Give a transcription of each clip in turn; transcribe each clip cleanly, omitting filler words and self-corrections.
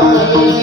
हरे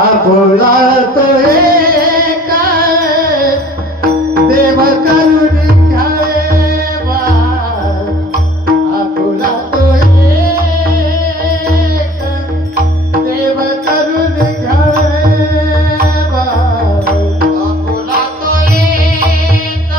आकुला तो एक देव करुण घ्यावा, आकुला तो एक देव करुण घ्यावा, आकुला तो एक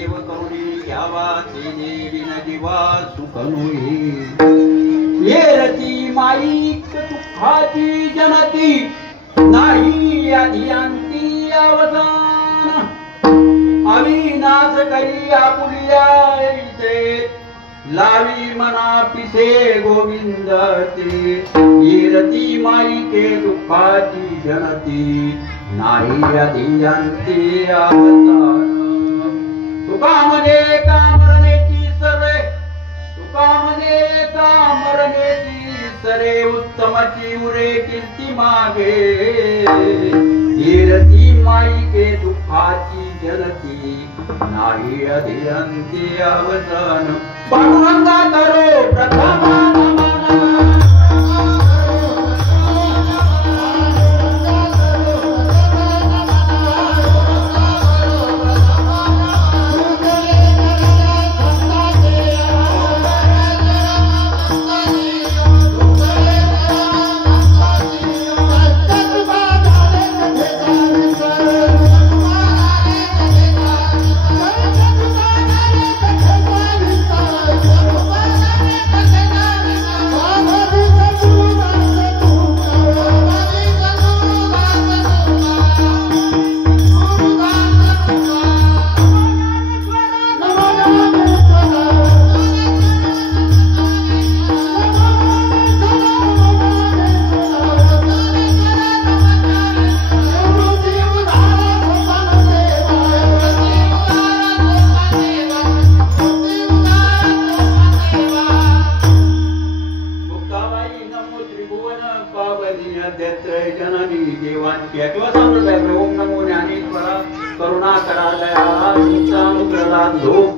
देव करुणी घ्यावा ते देवी न जीवा सुखनुई ये रती माईक दुःखाची जनती नाही अधियांती अवसान अविनाश करी आपुलिया इथे लावी मना पिसे गोविंदती येरती माईके दुःखाची जनती नाही अधियांती अवसान तुका म्हणे का मरणेची सरे तुका म्हणे का मरणेची सरे उत्तमची उरे कीर्ती मागे येरती माईके दुःखाची जनती नाही अधियांती अवसान पांडुरंगा करो प्रथम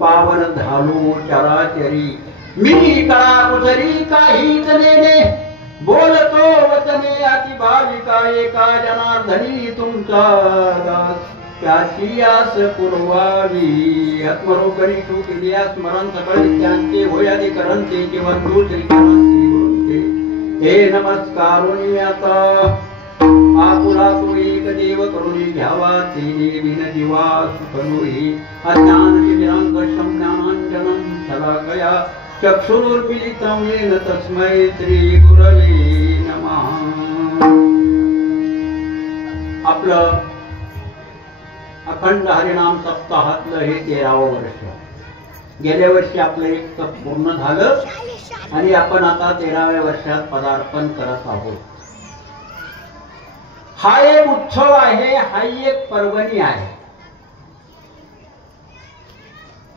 पावन झालो चराचरी मी कळा कुसरी काहीच नेणे बोलतो वचने अति भाविका एका जनार्दनी तुमचा दास त्याची आस पुरवावी आत्मरोगरी तू केली स्मरण सकळ त्यांचे होयादी करंते किंवा तू श्री करंते हे नमस्कारुणी आता आपुला तू एक देव करुणी घ्यावा ते देवी न जीवा सुखनुई अज्ञान विरांग शम्यानांजनं शलाकया चक्षुरुर्मिलितं येन तस्मै श्री गुरवे नमः। आपलं अखंड हरिनाम सप्ताहातलं हे 13वं वर्ष गेल्या वर्षी आपलं एक पूर्ण झालं आणि आपण आता 13व्या वर्षात पदार्पण करत आहोत। हा एक उत्सव आहे, हा एक पर्वणी आहे।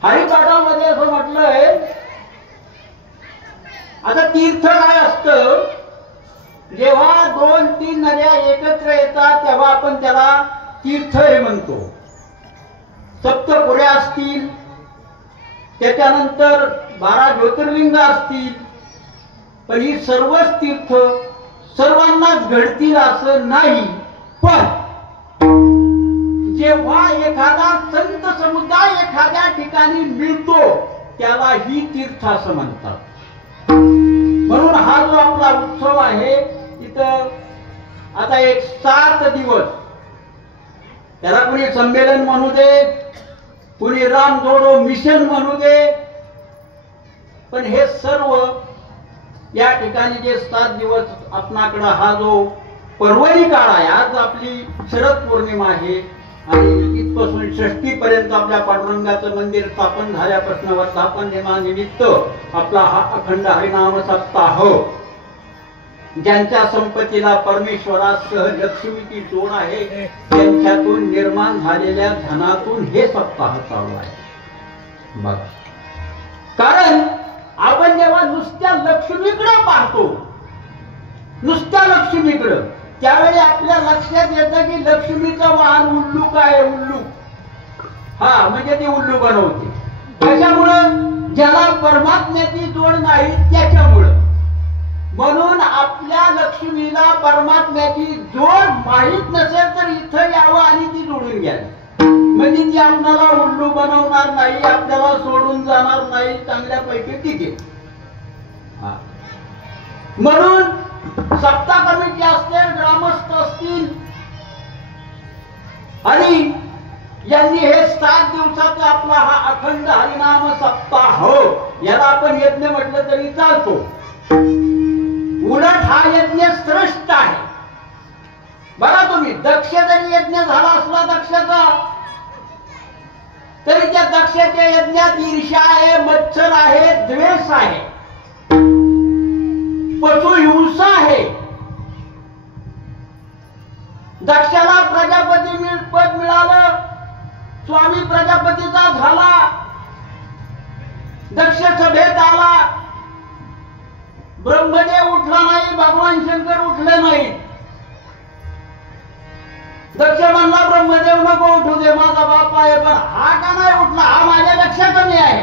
हरिपाठामध्ये असं म्हटलंय आता तीर्थ काय असतं जेव्हा 2-3 नद्या एकत्र येतात तेव्हा आपण त्याला तीर्थ हे म्हणतो। सप्तपुऱ्या असतील त्याच्यानंतर 12 ज्योतिर्लिंग असतील पण ही सर्वच तीर्थ सर्वांनाच घडतील असं नाही पण जेव्हा एखादा संत समुदाय एखाद्या ठिकाणी मिळतो त्याला ही तीर्थ असं म्हणतात। म्हणून हा जो आपला उत्सव आहे इथं आता एक 7 दिवस त्याला कोणी संमेलन म्हणू दे कोणी राम जोडो मिशन म्हणू दे पण हे सर्व या ठिकाणी जे 7 दिवस आपणाकडे हा जो पर्वणी काळ आहे आज आपली शरद पौर्णिमा आहे आणि इथपासून षष्टीपर्यंत आपल्या पांडुरंगाचं मंदिर स्थापन झाल्यापासून वर्धापन दिनानिमित्त आपला हा अखंड हरिनाम सप्ताह ज्यांच्या संपत्तीला परमेश्वरासह लक्ष्मीची जोड आहे त्यांच्यातून निर्माण झालेल्या धनातून हे सप्ताह चालू आहे बघा। कारण आपण जेव्हा नुसत्या लक्ष्मीकडे पाहतो नुसत्या लक्ष्मीकडे त्यावेळी आपल्या लक्षात येतं की लक्ष्मीचं वाहन उल्लूक आहे उल्लूक हा म्हणजे ती उल्लू बनवते त्याच्यामुळं ज्याला परमात्म्याची जोड नाही त्याच्यामुळं म्हणून आपल्या लक्ष्मीला परमात्म्याची जोड माहीत नसेल तर इथं यावं आणि ती जोडून घ्यावी म्हणजे ती आपल्याला उल्लू बनवणार नाही आपल्याला सोडून जाणार नाही चांगल्यापैकी टिकेल। म्हणून सप्ताह कमिटी असतील ग्रामस्थ असतील आणि यांनी हे 7 दिवसाचा आपला हा अखंड हरिनाम सप्ताह याला आपण यज्ञ म्हटलं तरी चालतो. उलट हा यज्ञ श्रेष्ठ आहे. बघा तुम्ही, दक्ष जरी यज्ञ झाला असला दक्षाचा, तरी त्या दक्षाच्या यज्ञात ईर्ष्या आहे, मत्सर आहे, द्वेष आहे, पशुहिंसा आहे. दक्षाला प्रजापती पद मिळालं, स्वामी प्रजापतीचा झाला, दक्ष सभेत आला, ब्रह्मदेव उठला नाही, भगवान शंकर उठले नाही. दक्ष म्हणला ब्रह्मदेव नको उठू दे, माझा बाप आहे, पण हा का नाही उठला, हा माझ्यापेक्षा कमी आहे.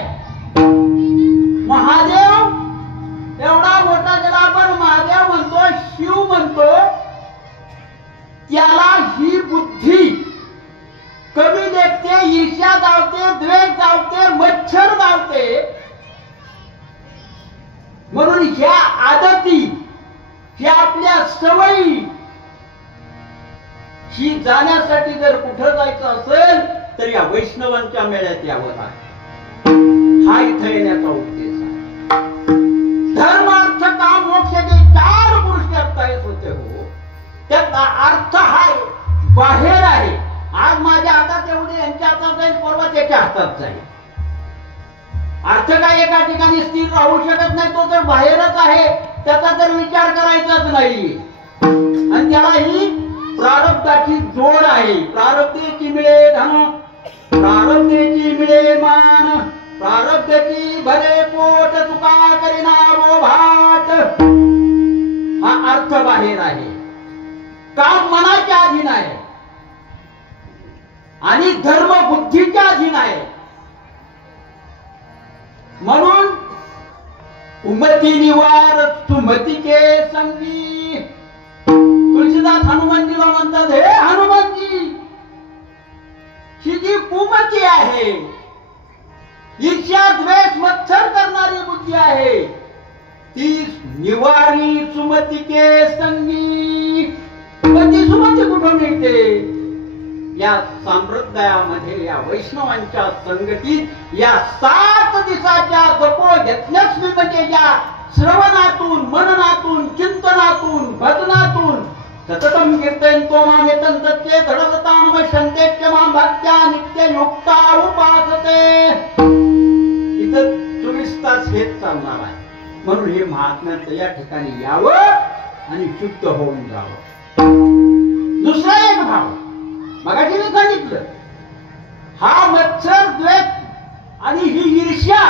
महादेव एवढा मोठा ज्याला आपण महादेव म्हणतो, शिव म्हणतो, त्याला ही बुद्धी कमी देखते, ईर्ष्या धावते, द्वेष धावते, मच्छर धावते. म्हणून ह्या आदती, ह्या आपल्या सवयी, ही जाण्यासाठी जर कुठं जायचं असेल तर या वैष्णवांच्या मेळ्यात यावं लागतं. हा इथं येण्याचा उद्देश आहे. धर्म अर्थ काम मोक्ष जे 4 पुरुषार्थ आहेत होते हो, त्याचा अर्थ हा बाहेर आहे. आज माझ्या हातात एवढे यांच्या हातात जाईल, परवा त्याच्या हातात जाईल. अर्थ काय एका ठिकाणी स्थिर राहू शकत नाही, तो तर बाहेरच आहे, त्याचा तर विचार करायचाच नाही. आणि त्याला ही प्रारब्धाची जोड आहे. प्रारब्धेची मिळे धन, प्रारब्धेची मिळे मान, प्रारब्धेची भरे पोट, तुका करीना वो भाट. हा अर्थ बाहेर आहे. काम मनाच्या अधीन आहे आणि धर्म बुद्धीच्या अधीन आहे. म्हणून उमती निवार सुमती के संगी. तुलसीदास हनुमानजीला म्हणतात, हे हनुमानजी, ही जी कुमती आहे, ईर्ष्या द्वेष मत्सर करणारी बुद्धी आहे, ती निवारी सुमती के संगी. पण ती सुमती कुठून मिळते? या संप्रदायामध्ये, या वैष्णवांच्या संगतीत, या 7 दिवसाच्या जपो यज्ञस्मी म्हणजे या श्रवणातून, मननातून, चिंतनातून, भजनातून सततम कीर्तयन्तो मां एतन्ते धडवताम शन्तेत्य मां भक्त्या नित्ययुक्ता उपासते. इथं 24 तास हेच चालणार आहे. म्हणून हे महात्म्याचं या ठिकाणी यावं आणि शुद्ध होऊन जावं. दुसरा एक भाव मगाशी मी सांगितलं, हा मत्सर, द्वेष आणि ही ईर्ष्या.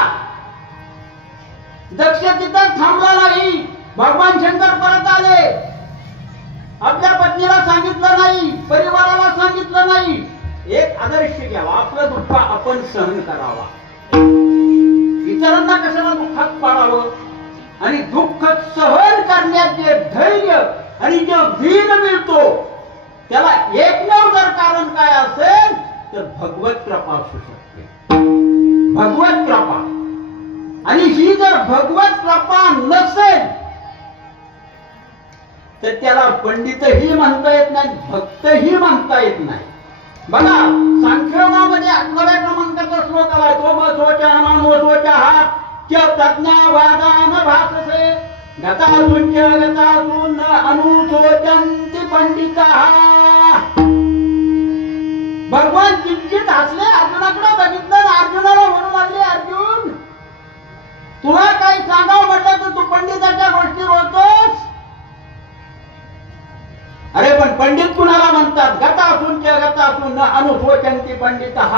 दक्ष तिथं थांबला नाही, भगवान शंकर परत आले. आपल्या पत्नीला सांगितलं नाही, परिवाराला सांगितलं नाही. एक आदर्श घ्यावा, आपलं दुःख आपण सहन करावा, इतरांना कशाला दुःखात पाडावं. आणि दुःख सहन करण्यात जे धैर्य आणि जो धीर मिळतो, त्याला एकमेव जर कारण काय असेल तर भगवत कृपा असू शकते. भगवत कृपा. आणि ही जर भगवत कृपा नसेल तर त्याला पंडितही म्हणता येत नाही, भक्तही म्हणता येत नाही. बघा, सांख्ययोगामध्ये 11व्या क्रमांकाचा श्लोक आलाय, तो सोचा क्या प्रज्ञावादान भाससे गतासुंच गतासून अनुशोचन्ति पंडिताः. भगवान किंचित हसले, अर्जुनाकडे बघितलं, अर्जुनाला म्हणू लागले, अर्जुन, तुला काही सांगावं म्हटलं तर तू पंडिताच्या गोष्टी बोलतोस. अरे पण पंडित कुणाला म्हणतात? गतासून अनुशोचन्ति पंडितः.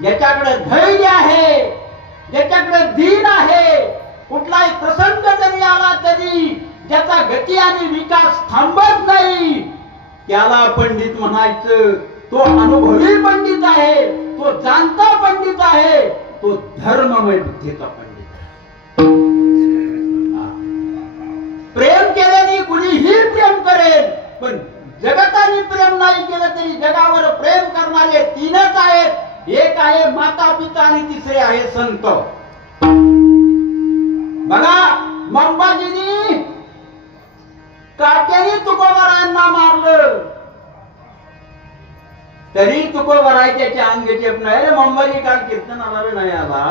ज्याच्याकडे धैर्य आहे, ज्याच्याकडे दीन आहे, कुठलाही प्रसंग जरी आला तरी ज्याचा गती आणि विकास थांबत नाही, त्याला पंडित म्हणायचं. तो अनुभवी पंडित आहे, तो जाणता पंडित आहे, तो धर्ममय बुद्धीचा पंडित आहे. प्रेम केल्याने कुणीही प्रेम करेल, पण जगताने प्रेम नाही केलं तरी जगावर प्रेम करणारे 3च आहेत. एक आहे माता पिता आणि तिसरे आहे संत. बघा, मंबाजीनी काट्याने तुकोबारायांना मारलं तरी तुकोबर आहे त्याच्या अंगचे नाही. अरे मंबाजी काल कीर्तनाला नाही आला.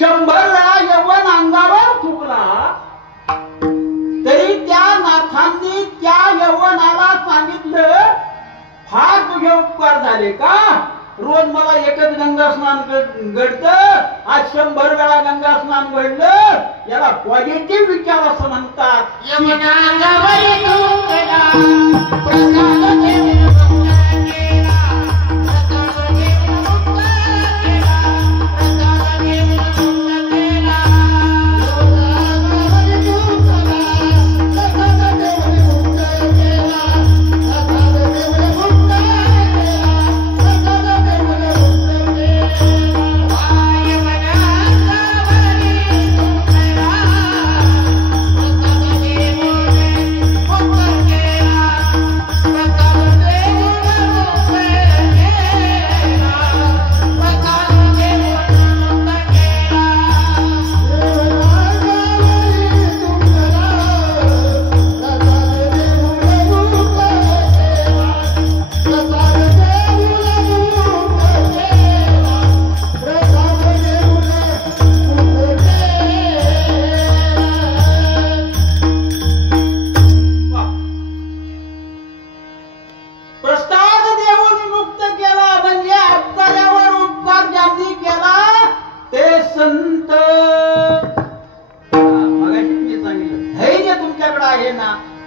100 वेळा यवन अंगावर थुकला तरी त्या नाथांनी त्या यवनाला सांगितलं, फार तुझे उपकार झाले का? रोज मला एकच गंगा स्नान घडतं, आज 100 वेळा गंगा स्नान घडलं. याला पॉझिटिव्ह विचार असं म्हणतात.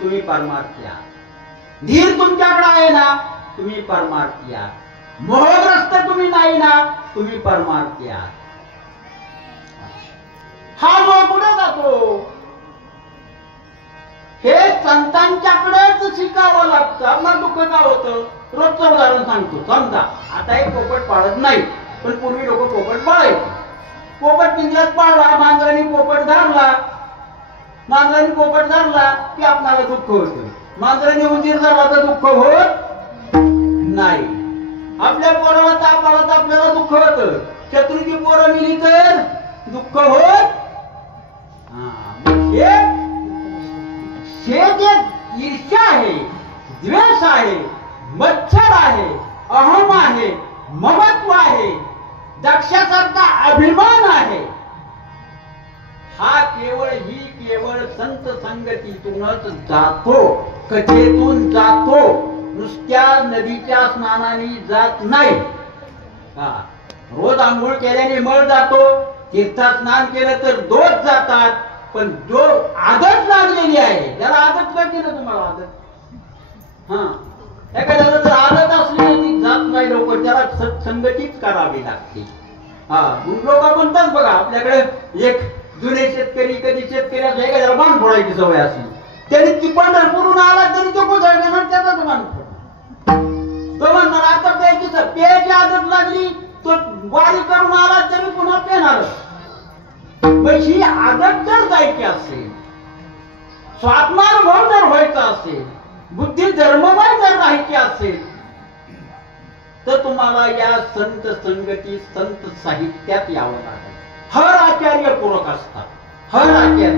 तुम्ही परमार्थी. धीर तुमच्याकडे आहे ना, तुम्ही परमार्थी. मोहग्रस्त तुम्ही नाही ना, तुम्ही परमार्थी. हा मोह कुठे जातो? हे संतांच्याकडेच शिकावं लागतं. मग दुःख का होतं? रोजचं उदाहरण सांगतो. समजा आता एक पोपट पाळत नाही, पण पूर्वी लोक पोपट पाळायचे. पोपट पिंजऱ्यात पाळला, मांजराने पोपट धरला. मांजराने पोपट धरला की आपल्याला दुःख होतं. मांजराने उंदीर धरला तर दुःख होत नाही. आपल्या पोराला ताप आला तर आपल्याला दुःख होतं. शत्रूची पोरं मिली तर दुःख होत. हे जे ईर्ष्या आहे, द्वेष आहे, मत्सर आहे, अहम आहे, ममत्व आहे, दक्षासारखा अभिमान आहे, हा केवळ संत संगतीतूनच जातो. कथेतून जातो. नुसत्या नदीच्या स्नानाने जात नाही. रोज आंघोळ केल्याने मळ जातो. तीर्थात स्नान केलं तर दोष जातात. पण जो आदत लागलेली आहे, त्याला आदत का केलं तुम्हाला? आदत एखाद्याला जर आदत असली ती जात नाही लवकर, त्याला सत्संगतीच करावी लागते. लोक म्हणतात बघा, आपल्याकडे एक जुने शेतकरी, कधी शेतकऱ्याचा एखाद्याला बाण फोडायची सवय असली, त्याने ती पंढरपूरून आला तरी तो कोसळ देणार, त्याचाच बाण फोड. तो म्हणणार आता प्यायची आदत लागली, तो वारी करून आला तरी पुन्हा पेणार. ही आदत जर जायची असेल, स्वात्मानुभव जर व्हायचा असेल, बुद्धी धर्ममय जर राहायची असेल, तर तुम्हाला या संत संगती, संत साहित्यात यावं लागेल. हर आचार्य पूरक असतात. हर आचार्य.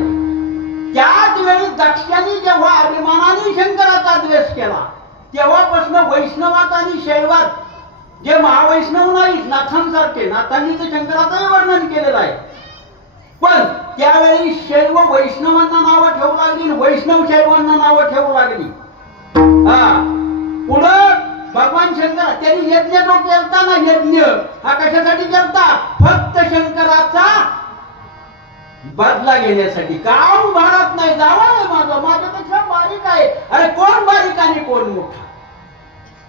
त्याच वेळी दक्षाने जेव्हा अभिमानाने शंकराचा द्वेष केला, तेव्हापासून वैष्णवात आणि शैवात जे महावैष्णव नाही, नाथांसारखे, नाथांनी तर शंकराचंही वर्णन केलेलं आहे, पण त्यावेळी शैव वैष्णवांना नावं ठेवू लागली, वैष्णव शैवांना नावं ठेवू लागली. पुढं भगवान शंकर त्यांनी यज्ञ जो केलता ना, यज्ञ हा कशासाठी केलता? फक्त शंकराचा बदला घेण्यासाठी. काम भारत नाही, जावा नाही माझ्यापेक्षा बारीक आहे. अरे कोण बारीक आणि कोण मोठा?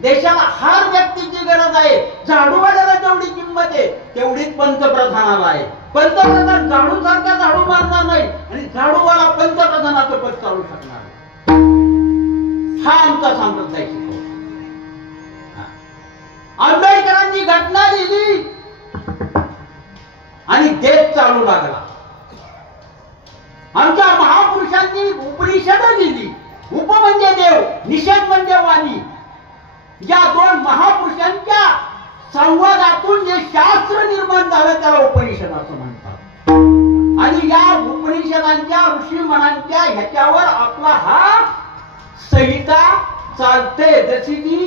देशाला हर व्यक्तीची गरज आहे. झाडूवाल्याला जेवढी किंमत आहे तेवढीच पंतप्रधानाला आहे. पंतप्रधान झाडू सारखा झाडू मारणार नाही आणि झाडूवाला पंतप्रधानाचं पद चालू शकणार नाही. हा आमचा संप्रदाय शिकवतो. आंबेडकरांनी घटना लिहिली आणि देश चालू लागला. आमच्या महापुरुषांनी उपनिषद लिहिली. उप म्हणजे देव, निषेध म्हणजे वाणी. या दोन महापुरुषांच्या संवादातून जे शास्त्र निर्माण झालं त्याला उपनिषद असं म्हणतात. आणि या उपनिषदांच्या, ऋषीमणांच्या ह्याच्यावर आपला हा संहिता चालते. जशी जी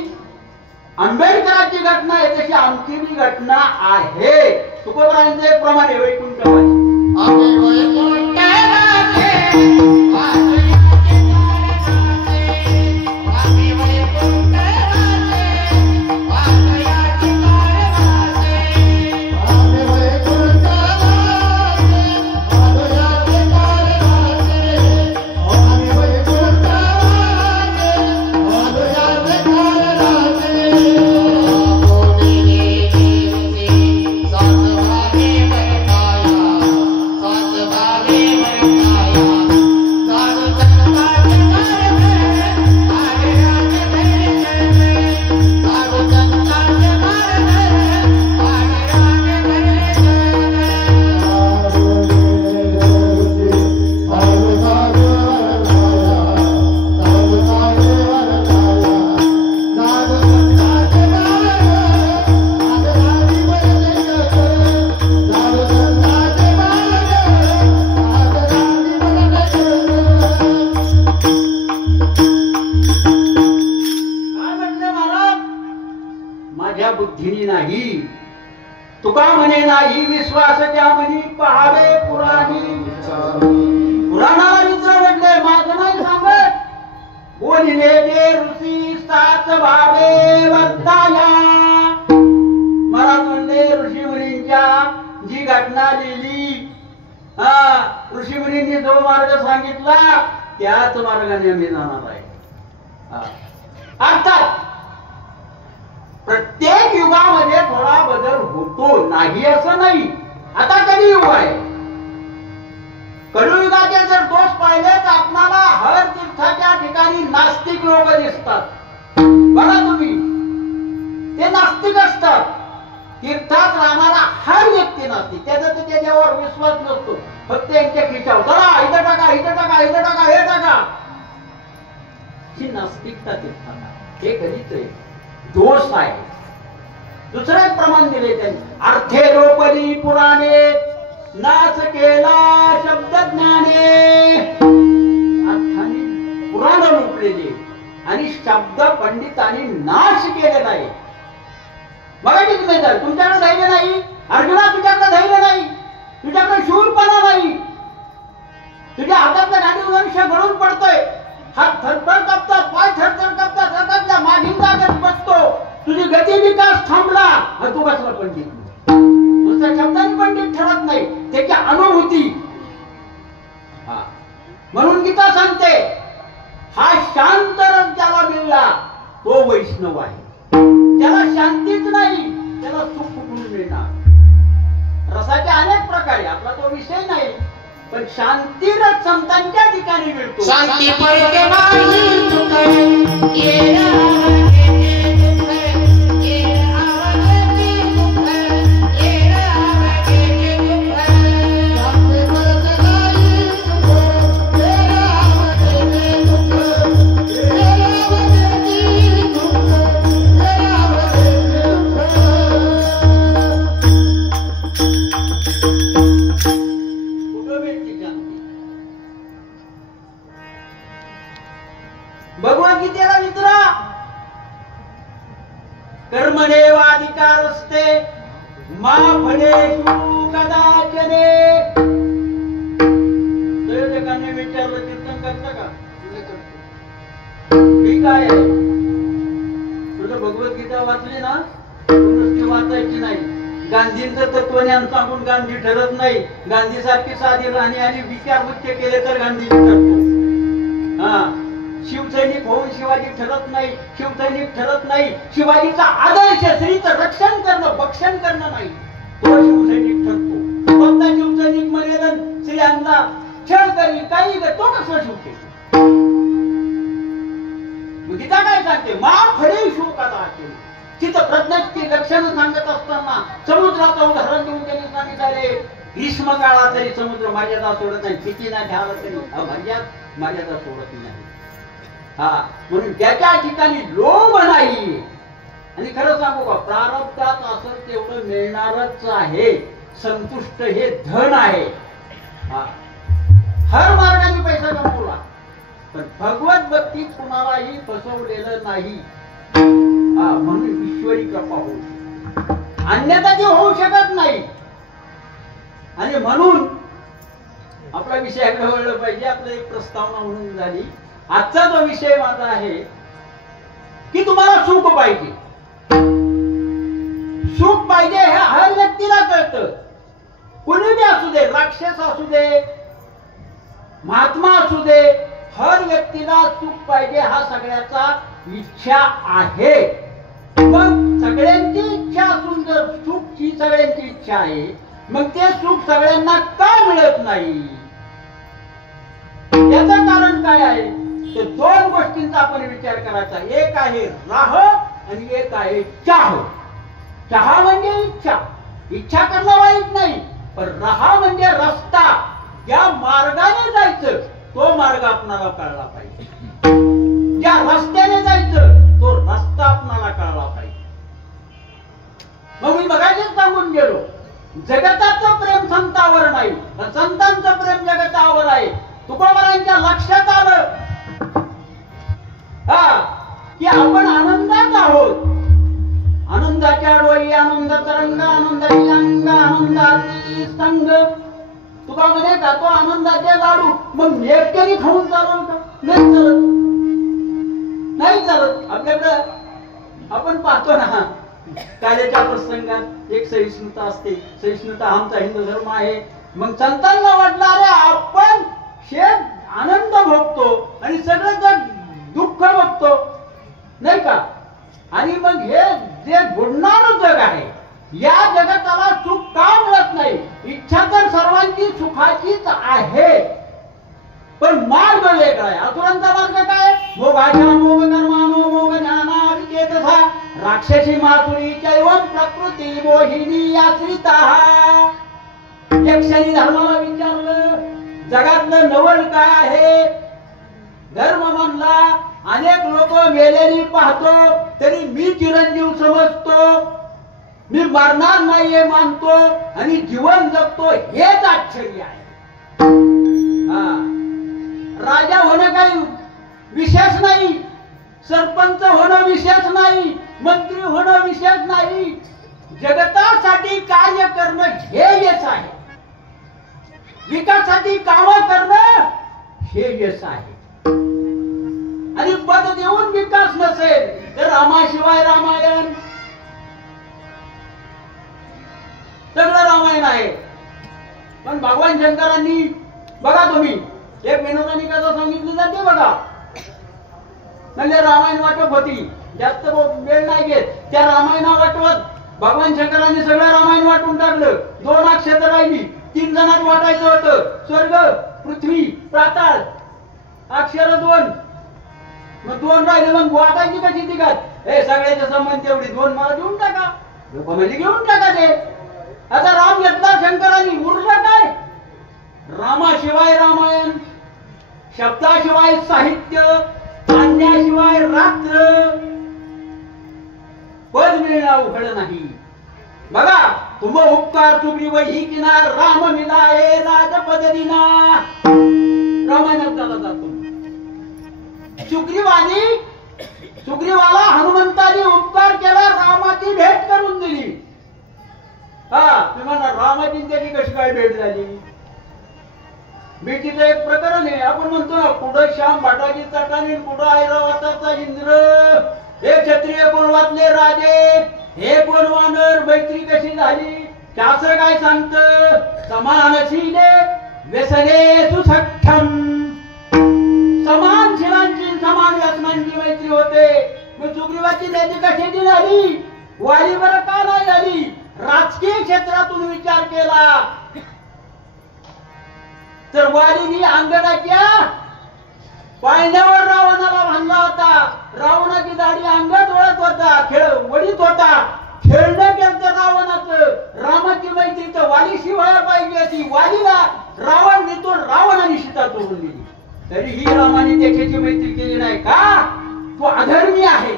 आंबेडकरांची घटना आहे तशी आमची बी घटना आहे. तुकोबरायांचं एक प्रमाण आहे वैकुंठवासी. आम्ही वैकुंठवासी, आम्ही वैकुंठवासी, वासयाची कारवासी, आम्ही वैकुंठवासी, वासयाची कारवासी, आम्ही वैकुंठवासी, वासयाची कारवासी. माझ्या बुद्धीनी नाही, तुका म्हणे नाही विश्वास त्या म्हणी पहावे पुराणी. पुराणाला विचार म्हटले माझं नाही सांगत. बोलिले ते ऋषी सात भावे वर्ताया. महाराज म्हणले ऋषी मुनींच्या जी घटना लिहिली, ऋषी मुनींनी जो मार्ग सांगितला त्याच मार्गाने आम्ही जाणार आहे. अर्थात प्रत्येक युगामध्ये थोडा बदल होतो, नाही असं नाही. आता कलियुग आहे. कलियुगाचे जर दोष पाहिले तर आपणाला हर तीर्थाच्या ठिकाणी नास्तिक लोक दिसतात. बघा तुम्ही, ते नास्तिक असतात. तीर्थात राहणारा हर व्यक्ती नास्तिक. त्याचा तर त्याच्यावर विश्वास नसतो. फक्त यांच्या खिशावर चला इथं टाका, इथं टाका, इथं टाका, हे टाका. ही नास्तिकता तीर्थात हे कधीच आहे, दोष आहे. दुसरं एक प्रमाण दिले त्यांनी. अर्थे रोपली पुराणे नाच केला शब्द ज्ञाने. अर्थाने पुराण रोपलेले आणि शब्द पंडितांनी नाश केलेला आहे. बघा किती माहिती, तुमच्याकडे धैर्य नाही अर्जुना, तुझ्याकडे धैर्य नाही, तुझ्याकडे शूरपणा नाही. तुझ्या हातातल्या गाडीवर मनुष्य गळून पडतोय, हात थरथर कापतात, पाय थरथर कापतात, हातातल्या मागील जागेत बसतो. तुझी गती विकास थांबला, तू कसला पंडित? नुसत्या शब्दांनी पंडित ठरत नाही, त्याची अनुभूती. म्हणून गीता सांगते हा शांत रस ज्याला मिळला तो वैष्णव आहे. त्याला शांतीच नाही, त्याला सुख कुठून मिळणार? रसाचे अनेक प्रकार आहे, आपला तो विषय नाही. पण शांती रस संतांच्या ठिकाणी मिळतो. शांती पडते नाही भगवद्गीतेला विचारा. कर्मणेवाधिकारस्ते मा फलेषु कदाचने. संयोजकांनी विचारलं कीर्तन करता का? मी काय आहे, तुझं भगवद्गीता वाचली ना, नुसती वाचायची नाही. गांधींचं तत्वज्ञान सांगून गांधी ठरत नाही. गांधी सारखी साधी राहणी आणि विचार उच्च केले तर गांधी ठरतो. शिवसैनिक होऊन शिवाजी ठरत नाही, शिवसैनिक ठरत नाही. शिवाजीचा आदर्श स्त्रीचं रक्षण करणं, भक्षण करणं नाही, तो शिवसैनिक ठरतो. फक्त शिवसैनिक मर्यादा स्त्रियांना छळ करी काही तो कसं शिवसैनिक? गीता काय सांगते? मा फळे शोकाचा असेल. तिथं प्रज्ञाची लक्षणं सांगत असताना समुद्राचं उदाहरण देऊन त्यांनी सांगितले. ग्रीष्म काळात तरी समुद्र मर्यादा सोडत नाही, किती ना घ्यावं तरी मर्यादा सोडत नाही. म्हणून त्याच्या ठिकाणी लोभ नाही. आणि खरं सांगू का, प्रारब्धात असं तेवढं मिळणारच आहे. संतुष्ट हे धन आहे. हर मार्गाने पैसा कमवला, पण भगवत भक्तीत पुन्हा कोणालाही फसवलेलं नाही. म्हणून ईश्वरी कृपा होऊ, अन्यथा ती होऊ शकत नाही. आणि म्हणून आपला विषयाकडे वळलं पाहिजे. आपलं एक प्रस्तावना म्हणून झाली. आजचा जो विषय माझा आहे की तुम्हाला सुख पाहिजे. सुख पाहिजे हे हर व्यक्तीला कळतं. कुणी बी असू दे, राक्षस असू दे, महात्मा असू दे, हर व्यक्तीला सुख पाहिजे हा सगळ्याचा इच्छा आहे. मग सगळ्यांची इच्छा असून जर सुखची सगळ्यांची इच्छा आहे, मग ते सुख सगळ्यांना का मिळत नाही? याचं कारण काय आहे? तर दोन गोष्टींचा आपण विचार करायचा. एक आहे राह आणि एक आहे चाह. चाह म्हणजे इच्छा. इच्छा करणं वाईट नाही, पण राह म्हणजे रस्ता. ज्या मार्गाने जायचं तो मार्ग आपणाला कळला पाहिजे. ज्या रस्त्याने जायचं तो रस्ता आपणाला कळला पाहिजे. मग मी मगाशीच सांगून गेलो, जगताचं प्रेम संतावर नाही, संतांचं प्रेम जगतावर आहे. तुकोबारांच्या लक्षात आलं की आपण आनंदात आहोत. आनंदाच्या डोळी आनंद तरंग, आनंदाची अंग, आनंदाची संग. तुका म्हणे का तो आनंदाचे लाडू मग नेटकरी खाऊन चालवलं का? नाही चालत, नाही चालत. आपल्याकडं आपण पाहतो ना, कार्याच्या प्रसंगात एक सहिष्णुता असते. सहिष्णुता आमचा हिंदू धर्म आहे. मग संतांना वाटलं अरे आपण शेत आनंद भोगतो आणि सगळं जग दुःख भोगतो, नाही का? आणि मग हे जे बुडणारं जग आहे, या जगताला सुख का मिळत नाही? इच्छा तर सर्वांची सुखाचीच आहे, पण मार्ग वेगळा आहे. असुरांचा मार्ग काय? मोगाच्या मोग कर्मानो मोग ज्ञाना विचेतसा राक्षसी मासुरी चैवम प्रकृती मोहिनी आश्रिता. यक्षाने धर्माला विचारलं जगातलं नवल काय आहे? धर्म म्हणला अनेक लोक मेलेली पाहतो तरी मी चिरंजीव समजतो, मी मरणार नाहीये मानतो आणि जीवन जगतो, हेच आश्चर्य आहे. राजा होणं काही विशेष नाही, सरपंच होणं विशेष नाही, मंत्री होणं विशेष नाही. जगतासाठी कार्य करणं हे यश आहे. विकासासाठी काम करणं हे यश आहे. आणि पद देऊन विकास नसेल तर रामाशिवाय रामायण, सगळं रामायण आहे. पण भगवान शंकरांनी बघा, तुम्ही एक विनोदानी कथा सांगितली जाते बघा, म्हणजे रामायण वाटप होती, जास्त वेळ नाही घेत. त्या रामायणा वाटवत भगवान शंकरांनी सगळं रामायण वाटून टाकलं. 2 अक्षरं राहिली. 3 जणांना वाटायचं होतं. स्वर्ग, पृथ्वी, पाताळ, अक्षर 2. मग 2 राहिले, मग वाटायची कशी तिघात? हे सगळ्याचे संबंध तेवढी 2 मला देऊन टाका, लोक म्हणजे घेऊन टाका ते. आता राम घेतला शंकरांनी, उरलं काय? रामाशिवाय रामायण, शब्दाशिवाय साहित्य, चांदण्याशिवाय रात्र, पद मिळणं अवघड नाही. बघा, तुम उपकार चुकली वही किनार राम मिलाये राजपद दिना. रामायणात झाला जातो. सुग्रीवाला हनुमंतानी उपकार केला, रामाची भेट करून दिली. तुम्ही म्हणा रामाची त्याची कशी काय भेट झाली? भेटीचं एक प्रकरण आहे. आपण म्हणतो ना, कुठं श्याम भटाची चटाणी, कुठं ऐरावताचा इंद्र, हे क्षत्रिय कोण वाचले राजे, हे कोण वानर, मैत्री कशी झाली? शास्त्र काय सांगतं? समानशीले व्यसने सुसख्यम. समान शिलांची समान व्यसनांची मैत्री होते. मग सुग्रीवाची त्याची कशाची झाली? वाली बरं का नाही झाली? राजकीय क्षेत्रातून विचार केला तर वालीनी अंगणाच्या पाळण्यावर रावणाला बांधला होता. रावणाची दाढी अंगात वळत होता, वडीत होता. खेळणं केलं रावणाचं. रामाची मैत्री तर वालीशी व्हायला पाहिजे होती. वालीला रावण देतो, रावणाने सीता तोडून दिली. तरीही रामाने त्याच्याची मैत्री केली नाही का? तो अधर्मी आहे.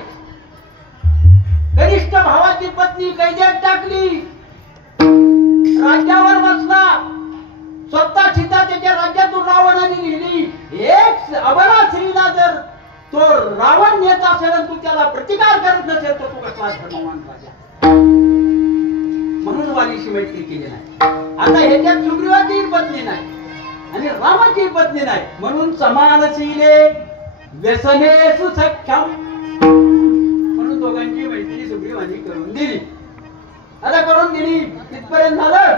कनिष्ठ भावाची पत्नी कैद्यात टाकली, राज्यावर बसला, स्वतः सीता त्याच्या राज्यातून रावणाने नेली. एक अबला स्त्रीला जर तो असेल आणि तू त्याला प्रतिकार करत नसेल तर तू कसला धर्मवान राजा. म्हणून वालीशी मैत्री केली नाही. आता ह्याच्यात सुग्रीवाची पत्नी नाही आणि रामाची पत्नी नाही, म्हणून समानशीले व्यसनेसु सख्यम, म्हणून दोघांची मैत्री सुग्रीवानी करून दिली. आता करून दिली इथपर्यंत झालं.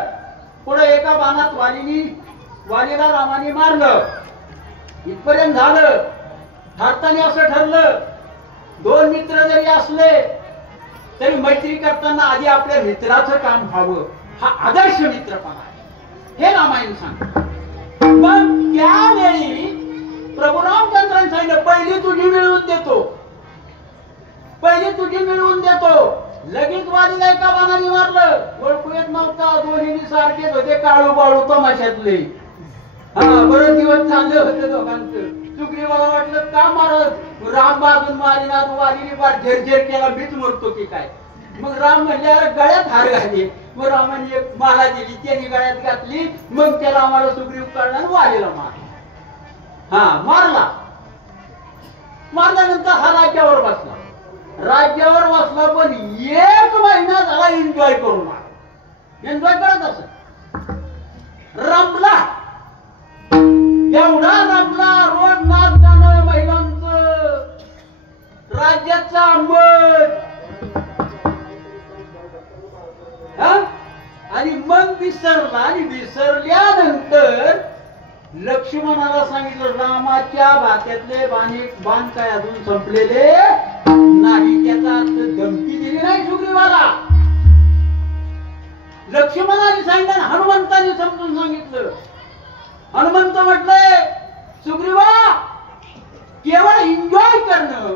पुढे एका बाणात वालीला रामाने मारलं. इथपर्यंत झालं. ठरताना असं ठरलं, दोन मित्र जरी असले तरी मैत्री करताना आधी आपल्या मित्राचं काम व्हावं. हा आदर्श मित्रपणा आहे हे रामायण सांगतं. मग त्यावेळी प्रभू रामचंद्रांनी सांगितलं, पहिली तुझी मिळवून देतो, पहिली तुझी मिळवून देतो. लगेच वालीला एका बाणाने मारलं. ओळखू येत नव्हता, दोन्ही सारखेच होते, काळू बाळू तमाशातले. बरेच दिवस चालले होते दोघांचं. सुग्रीवाला वाटलं का मारत, राम बाजून मारिना, वालीने फार झेरझेर केला, मीच मरतो की काय. मग राम म्हणले अरे गळ्यात हार घातली. मग रामाने एक माला दिली, त्याने गळ्यात घातली. मग त्या रामाला सुग्रीव काढला आणि वालीला मारला. मारला. मारल्यानंतर हा राज्यावर बसला. राज्यावर बसला पण 1 महिना झाला एन्जॉय करून आला. एन्जॉय करत असत, रमला, एवढा रमला. रोज नाच गाणं महिलांचं, राज्याचा अंबट. आणि मग विसरला. आणि विसरल्यानंतर लक्ष्मणाला सांगितलं, रामाच्या भात्यातले बाण काय अजून संपलेले नाही. त्याचा अर्थ धमकी दिली नाही सुग्रीवाला. लक्ष्मणाने सांगितलं, हनुमंताने समजून सांगितलं. हनुमंत म्हटलंय, सुग्रीवा केवळ एन्जॉय करणं,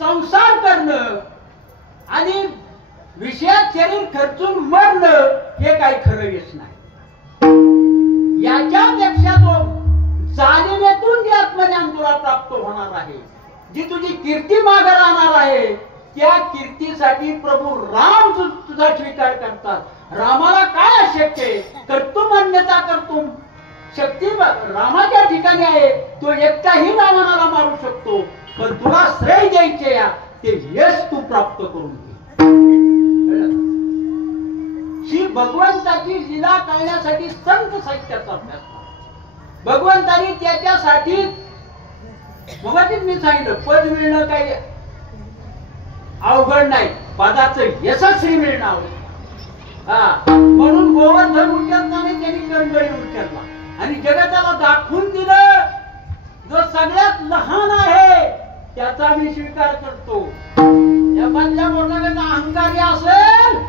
संसार करणं आणि विषयात शरीर खर्चून मरणं हे काही खरं यश नाही. याच्यापेक्षा तो जाणीवेतून जे आत्मज्ञान तुला प्राप्त होणार आहे, जी तुझी कीर्ती मागे राहणार आहे, त्या कीर्तीसाठी प्रभू राम तुझा स्वीकार करतात. रामाला काय अशक्य आहे, कर्तुम अन्यथा कर्तुम. शक्ती रामाच्या ठिकाणी आहे. तो एकटाही रावणाला मारू शकतो, पण तुला श्रेय द्यायचे या ते यश तू प्राप्त करून घे. ही भगवंताची लीला कळण्यासाठी संत साहित्याचा अभ्यास करा. भगवंतानी त्याच्यासाठी मगाशीच मी सांगितलं, पद मिळणं काही अवघड नाही, पदाचं यशस्वी मिळणं आवडतं. म्हणून गोवर्धन उच्चारताना त्यांनी कणगळी उच्चारला आणि जगताला दाखवून दिलं, जो सगळ्यात लहान आहे त्याचा मी स्वीकार करतो. या मधल्या मोठ्या अहंकारी असेल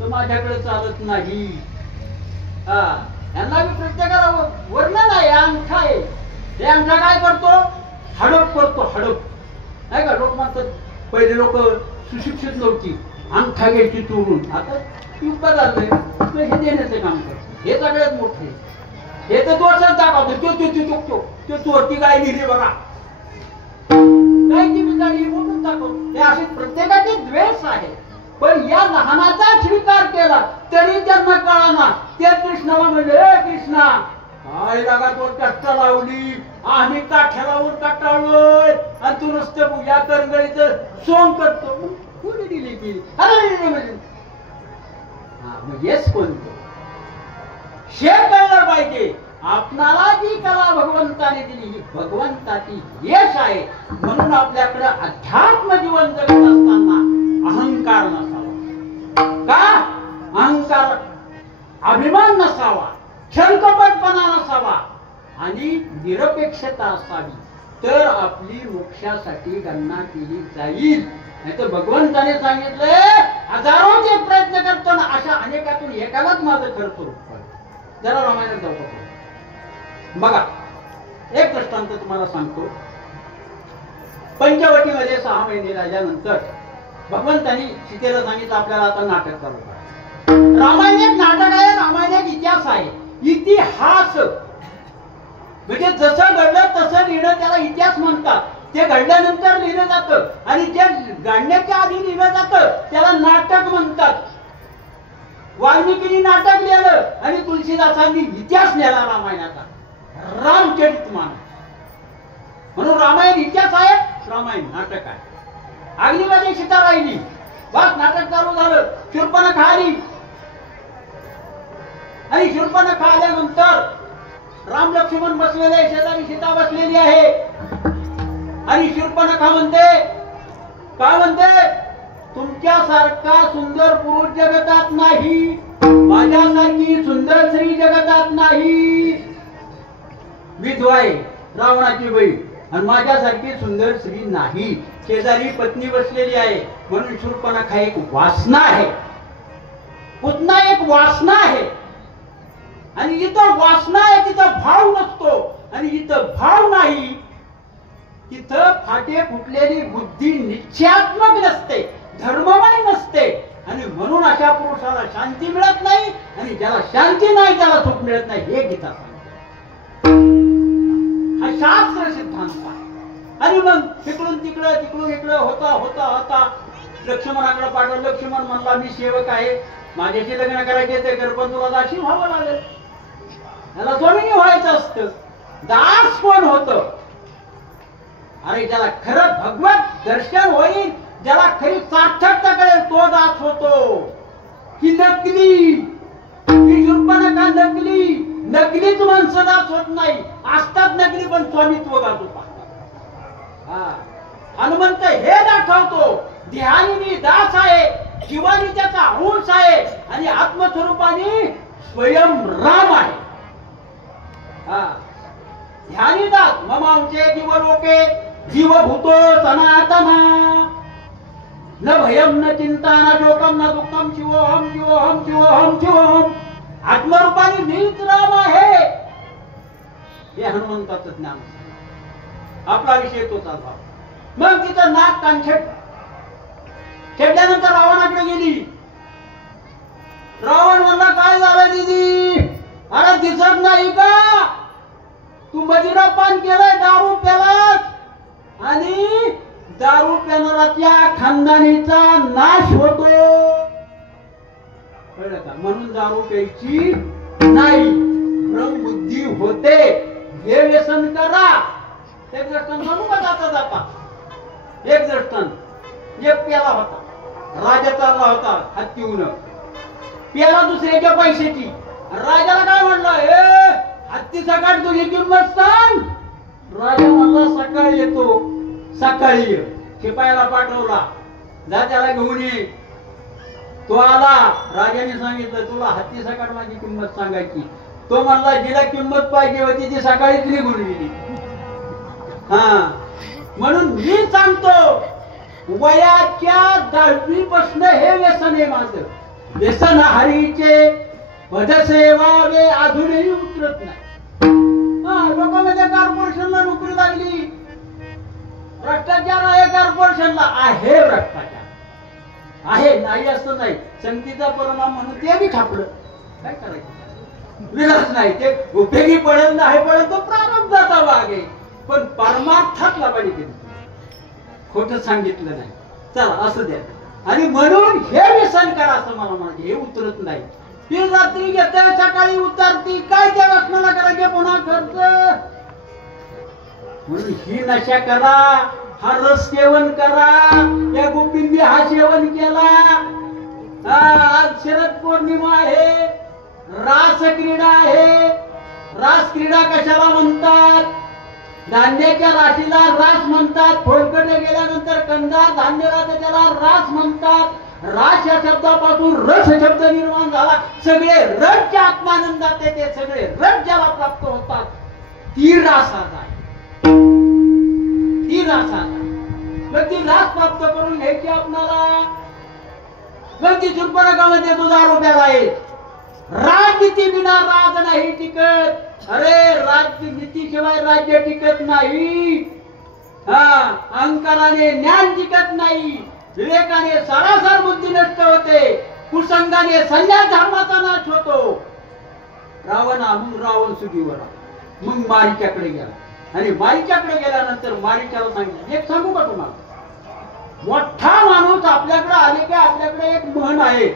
तर माझ्याकडे चालत नाही. यांना मी प्रत्येकाला वर्णन आहे, अंगठा आहे. हे अंगठा काय करतो, हडप करतो. हडप नाही का, लोक म्हणतात पहिले लोक सुशिक्षित नव्हती, अंगठा घ्यायची चोरून. आता युग बदललंय, हे देण्याचं काम करतो. हे सगळ्यात मोठे. हे तर दोषच दाखवतो, तो चोरती गाय लिहिली बघा, गायची बिचारी म्हणून दाखवतो. हे असे प्रत्येकाचे द्वेष आहे. पण या लहानाचा स्वीकार केला तरी त्यांना कळाना. ते कृष्णाला म्हणले, हे कृष्णा काय लागा तो कष्ट लावली, आम्ही काठ्या लावून कटाळलोय आणि तू नुसतं या करंगळीचं सोंग करतो. कोणी दिली की येस कोणतं हे कळलं पाहिजे. आपणाला जी कला भगवंताने दिली ही भगवंताची यश आहे. म्हणून आपल्याकडे अध्यात्म जीवन जगत असताना अहंकार नसावा. का अहंकार, अभिमान नसावा, छलकपटपणा नसावा आणि निरपेक्षता असावी, तर आपली मोक्षासाठी गणना केली जाईल. नाही तर भगवंताने सांगितलंय, हजारोचे प्रयत्न करतो ना, अशा अनेकातून एकालाच माझं खरं स्वरूप कळलं. जरा रामायणात जाऊ का बघा. एक दृष्टांत तुम्हाला सांगतो. पंचवटीमध्ये 6 महिने राहिल्यानंतर भगवंतानी सीतेला सांगितलं आपल्याला आता नाटक चालू करा. रामायण एक नाटक आहे, रामायण एक इतिहास आहे. इतिहास म्हणजे जसं घडलं तसं लिहिणं, त्याला इतिहास म्हणतात. ते घडल्यानंतर लिहिलं जातं आणि जे घडण्याच्या आधी लिहिलं जातं त्याला नाटक म्हणतात. वाल्मिकीने नाटक लिहिलं आणि तुलसीदासांनी इतिहास लिहिला रामायणाचा, रामचरितमानस. म्हणून रामायण इतिहास आहे, रामायण नाटक आहे. अग्नीमध्ये सीता राहिली. बस नाटक चालू झालं. शूर्पणखा आली आणि शूर्पणखा आल्यानंतर राम लक्ष्मण बसलेले, शेजारी सीता बसलेली आहे. आणि शूर्पणखा म्हणते, काय म्हणते, तुमच्यासारखा सुंदर पुरुष जगतात नाही, माझ्यासारखी सुंदर स्त्री जगतात नाही. विधवा आहे रावणाची बहीण आणि माझ्यासारखी सुंदर स्त्री नाही. शेजारी पत्नी बसलेली आहे. म्हणून शूर्पणखा एक वासना आहे, पुतना एक वासना आहे. आणि इथं वासना आहे तिथं भाव नसतो, आणि इथं भाव नाही तिथं फाटे फुटलेली बुद्धी निश्चयात्मक नसते, धर्ममय नसते. आणि म्हणून अशा पुरुषाला शांती मिळत नाही, आणि ज्याला शांती नाही त्याला सुख मिळत नाही, हे गीता सांगते. हा शास्त्र सिद्धांत आहे. आणि मग तिकडून तिकडं तिकडून इकडं होता होता होता लक्ष्मणाकडे पाठवलं. लक्ष्मण म्हणला, मी सेवक आहे, माझ्याशी लग्न करायचे ते कर, पण तुला दासी व्हावं लागेल. त्याला स्वामिनी व्हायचं असतं. दास कोण होत? अरे ज्याला खरं भगवत दर्शन होईल, ज्याला खरी सार्थकता कळेल, तो दास होतो. की नकली, की शूर्पणखा नकली, नकलीच माणसं दास होत नाही. असतात नकली पण स्वामित्व गाजू पाहतात. हनुमंत हे दाखवतो, देहानी मी दास आहे, जीवानी त्याचा अंश आहे, आणि आत्मस्वरूपाने स्वयं राम आहे. ध्यानी दास ममांचे जीवलोके जीवभूतो सनातना, न भयम न चिंता न शोकम न दुःखम, शिवोहम शिवोहम शिवोहम शिवोहम. आत्मरूपाने मीच राम आहे, हे हनुमंताचं ज्ञान. आपला विषय तो चालवा. मग तिथं नाक कान छेडल्यानंतर रावणाकडे गेली. रावण म्हणला, काय झालं दीदी? अरे दिसत नाही का तू मदिरा पान केलंय, दारू प्यालास, आणि दारू पिणाऱ्या खानदानीचा नाश होतो, कळलं का? म्हणून दारू प्यायची नाही, ब्रह्मबुद्धी होते. हे व्यसन करा. एक दर्शन म्हणू का जाता जाता एक दर्शन एक प्याला होता, राजा चालला होता हत्तीहून, प्याला दुसऱ्याच्या पैशाची. राजाला काय म्हणलं, हे हत्ती सकाळ तुझी किंमत सांग. राजा म्हणला, सकाळी येतो. सकाळी ये. शिपायाला पाठवला, जा त्याला घेऊन ये. तो आला. राजाने सांगितलं, तुला हत्ती सकाळ माझी किंमत सांगायची. तो म्हणला, जिला किंमत पाहिजे होती ती सकाळीच निघून गेली. म्हणून मी सांगतो, वयाच्या 10वी पासून हे व्यसन आहे माझं. व्यसन हरीचे पदसेवावे अजूनही उतरत नाही. लोकांमध्ये कॉर्पोरेशनला नोकरी लागली, भ्रष्टाचार आहे कॉर्पोरेशनला, आहे भ्रष्टाचार आहे, नाही असं नाही. संगतीचा परिणाम म्हणून ते बी खापलं. काय करायचं, विलास नाही. ते उपयोगी पडेल नाही पडेल तो प्रारब्धाचा भाग आहे, पण परमार्थातला पाहिजे. खोटं सांगितलं नाही. चला असं द्या. आणि म्हणून हे व्यसन करा असं मला म्हणायचे. हे उतरत नाही. ती रात्री घेते, सकाळी उतरती, काय त्या व्यसनाला करायचे पुन्हा खर्च. म्हणून ही नशा करा, हा रस सेवन करा. या गोपींनी हा सेवन केला. आज शरद पौर्णिमा आहे, रास क्रीडा आहे. रास क्रीडा कशाला म्हणतात? धान्याच्या राशीला रास म्हणतात. फोडकडे गेल्यानंतर कंदा धान्य राहते, त्याला रास म्हणतात. रास या शब्दापासून रस शब्द निर्माण झाला. सगळे रसच्या आत्मानंदात येते, सगळे रस ज्याला प्राप्त होतात ती रासात आहे. ती रासात मग ती रास प्राप्त करून घ्यायची आपणाला. मग ती शूर्पणखामध्ये तो 10 रुपयाला आहे. राजनीती विना राज नाही टिकत. अरे राजनीतीशिवाय राज्य टिकत नाही. अहंकाराने ज्ञान टिकत नाही. विवेकाने सरासर बुद्धी नष्ट होते. कुसंगाने संन्यास धर्माचा नाश होतो. रावण सुखीवर मग मारीच्याकडे गेला. आणि मारीच्याकडे गेल्यानंतर मारीच्याला सांगितलं, एक सांगू का तुम्हाला, मोठा माणूस आपल्याकडे आले की आपल्याकडे एक म्हण आहे,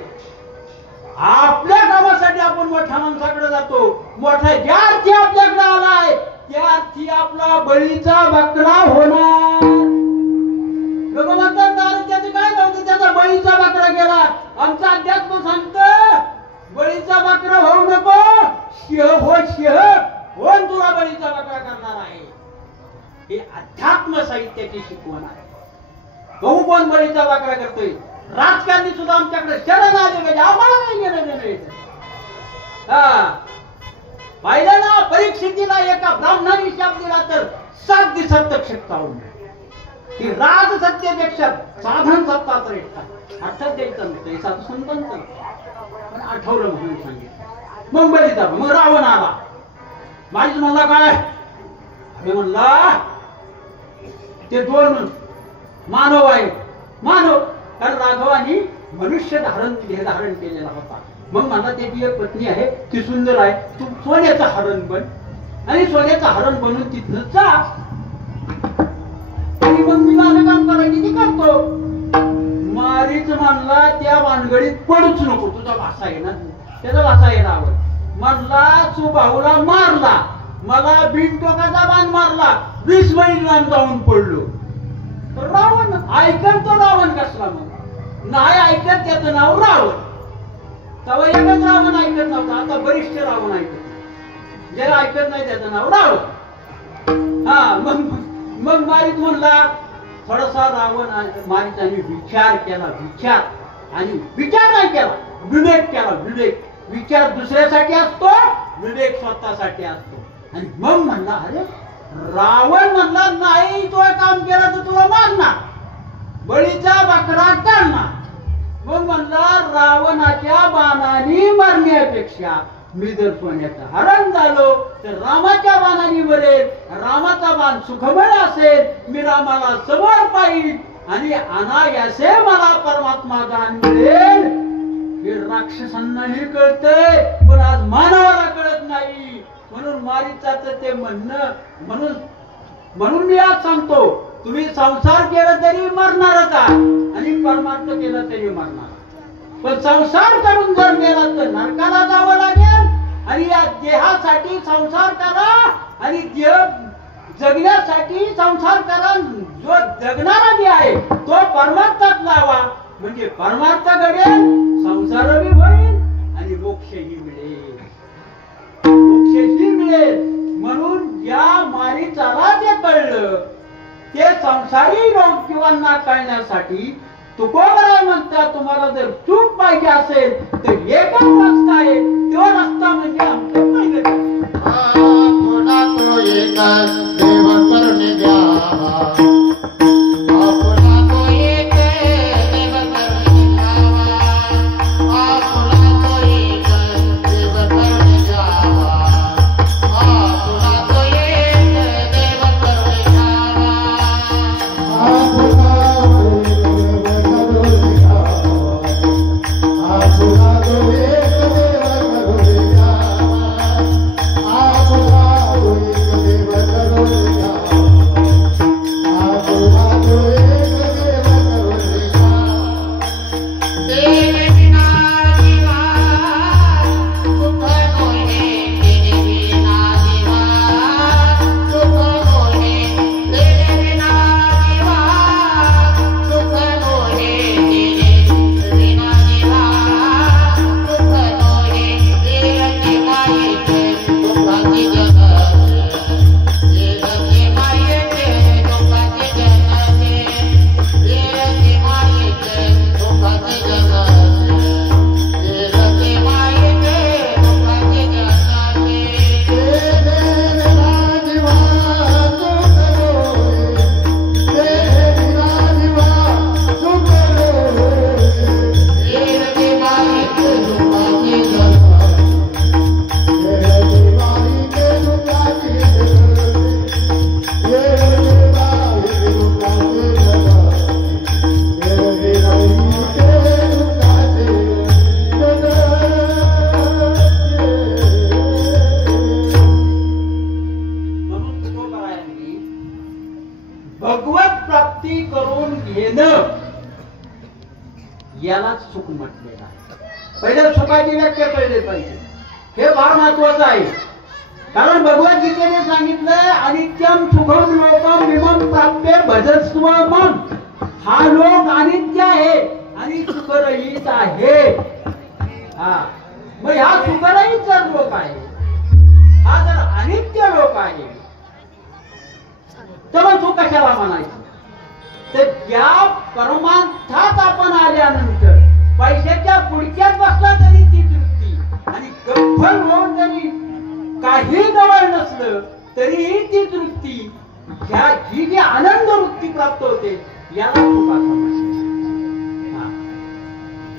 आपल्या कामासाठी आपण मोठ्या माणसाकडे जातो. मोठा ज्या अर्थी आपल्याकडे आलाय त्या अर्थी आपला बळीचा बकरा होणार. लोक म्हणतात आमचा अध्यात्म सांगतं बळीचा बकरा होऊ नको, शेह हो शेह होऊन तुला बळीचा बकरा करणार आहे. हे अध्यात्म साहित्याची शिकवण आहे. बहू कोण बळीचा बकरा करतोय? राजकारणी सुद्धा आमच्याकडे शरण आले पाहिजे, आम्हाला नाही घेणं देणं. हा पाहिलं ना, परीक्षितीला एका ब्राह्मणाने शाप दिला तर 7 दिवसात तक्षक चावून की राजसत्तेपेक्षा साधन सत्ता श्रेष्ठ. अर्थात द्यायचं नाही, ते साधू संतांचं पण आठवलं म्हणून सांगितलं. मग बळीचा मग रावण आला. माहीत म्हणला काय? अरे म्हणला ते 2 मानव आहे. मानव कारण राघवानी मनुष्य धारण केलेला होता. मग मला त्याची एक पत्नी आहे, ती सुंदर आहे, तू सोन्याचं हरण बन आणि सोन्याचं हरण बनून तिथनं जा. आणि मग मी माझं काम करायची ती करतो. मारीच म्हणला त्या भानगडीत पडूच नको, तुझा भाषा आहे ना, त्याचा भाषा आहे रावण. म्हणला तू भाऊला मारला, मला बिनटोकाचा बाण मारला, 20 मैल लांब जाऊन पडलो. रावण ऐकत तो रावण कसला? मग नाही ऐकत त्याचं नाव रावण. तेव्हा एकच रावण ऐकत नव्हता, आता बरेचसे रावण ऐकत. ज्याला ऐकत नाही त्याचं नाव रावण. हा मग मारीत म्हणला थोडासा रावण मारीचाने विचार केला. विचार नाही केला, विवेक केला. विचार दुसऱ्यासाठी असतो, विवेक स्वतःसाठी असतो. आणि मग म्हणला अरे रावण म्हणला नाही तो काम केलं तर तुला मारणार, बळीचा बकरा करणार. मग म्हणला रावणाच्या बाणाने मरण्यापेक्षा मी जर सोन्याचं हरण झालो तर रामाच्या बाणाने मरेल. रामाचा बाण सुखमय असेल, मी रामाला समोर पाहिल आणि अनायासे मला परमात्मा दान मिळेल. हे राक्षसांनाही कळतंय पण आज मानवाला कळत नाही. म्हणून मारीचाचं ते म्हणणं, म्हणून मी आज सांगतो तुम्ही संसार केला तरी मरणारच आणि परमार्थ केला तरी मरणार. पण संसार करून जर गेला तर नरकाला जावं लागेल. आणि या देहासाठी संसार करा आणि देह जगण्यासाठी संसार करा. जो जगणारा देह आहे तो परमार्थात लावा, म्हणजे परमार्थ घडेल, संसारही होईल आणि मोक्षही मिळेल. म्हणून या मारीचाला जे कळलं ते संसारी जीवांना कळण्यासाठी तुकोबराय म्हणतात तुम्हाला जर चूक पाहिजे असेल तर एकच रस्ता आहे, तो रस्ता म्हणजे आमचं पहिलं पुन्हा तो एक देव करून द्यावा. यालाच सुख म्हटलेलं आहे. पहिल्या सुखाची व्याख्या कळली पाहिजे, हे फार महत्वाचं आहे. कारण भगवद्गीतेने सांगितलं अनित्यम सुखम लोकम विमम प्राप्य भजस्व मन. हा लोक अनित्य आहे आणि सुखरहित आहे. हा मग ह्या सुखरहित जर लोक आहे, हा जर अनित्य लोक आहे, तर मग तू कशाला म्हणायचं? तर ज्या परमार्थात आपण आल्यानंतर पैशाच्या पुढक्यात बसला तरी ती तृप्ती, आणि गप्पल होऊन जरी काही जवळ नसलं तरीही ती तृप्ती, ह्या ही जी आनंद वृत्ती प्राप्त होते याला सुखाचा म्हणतात.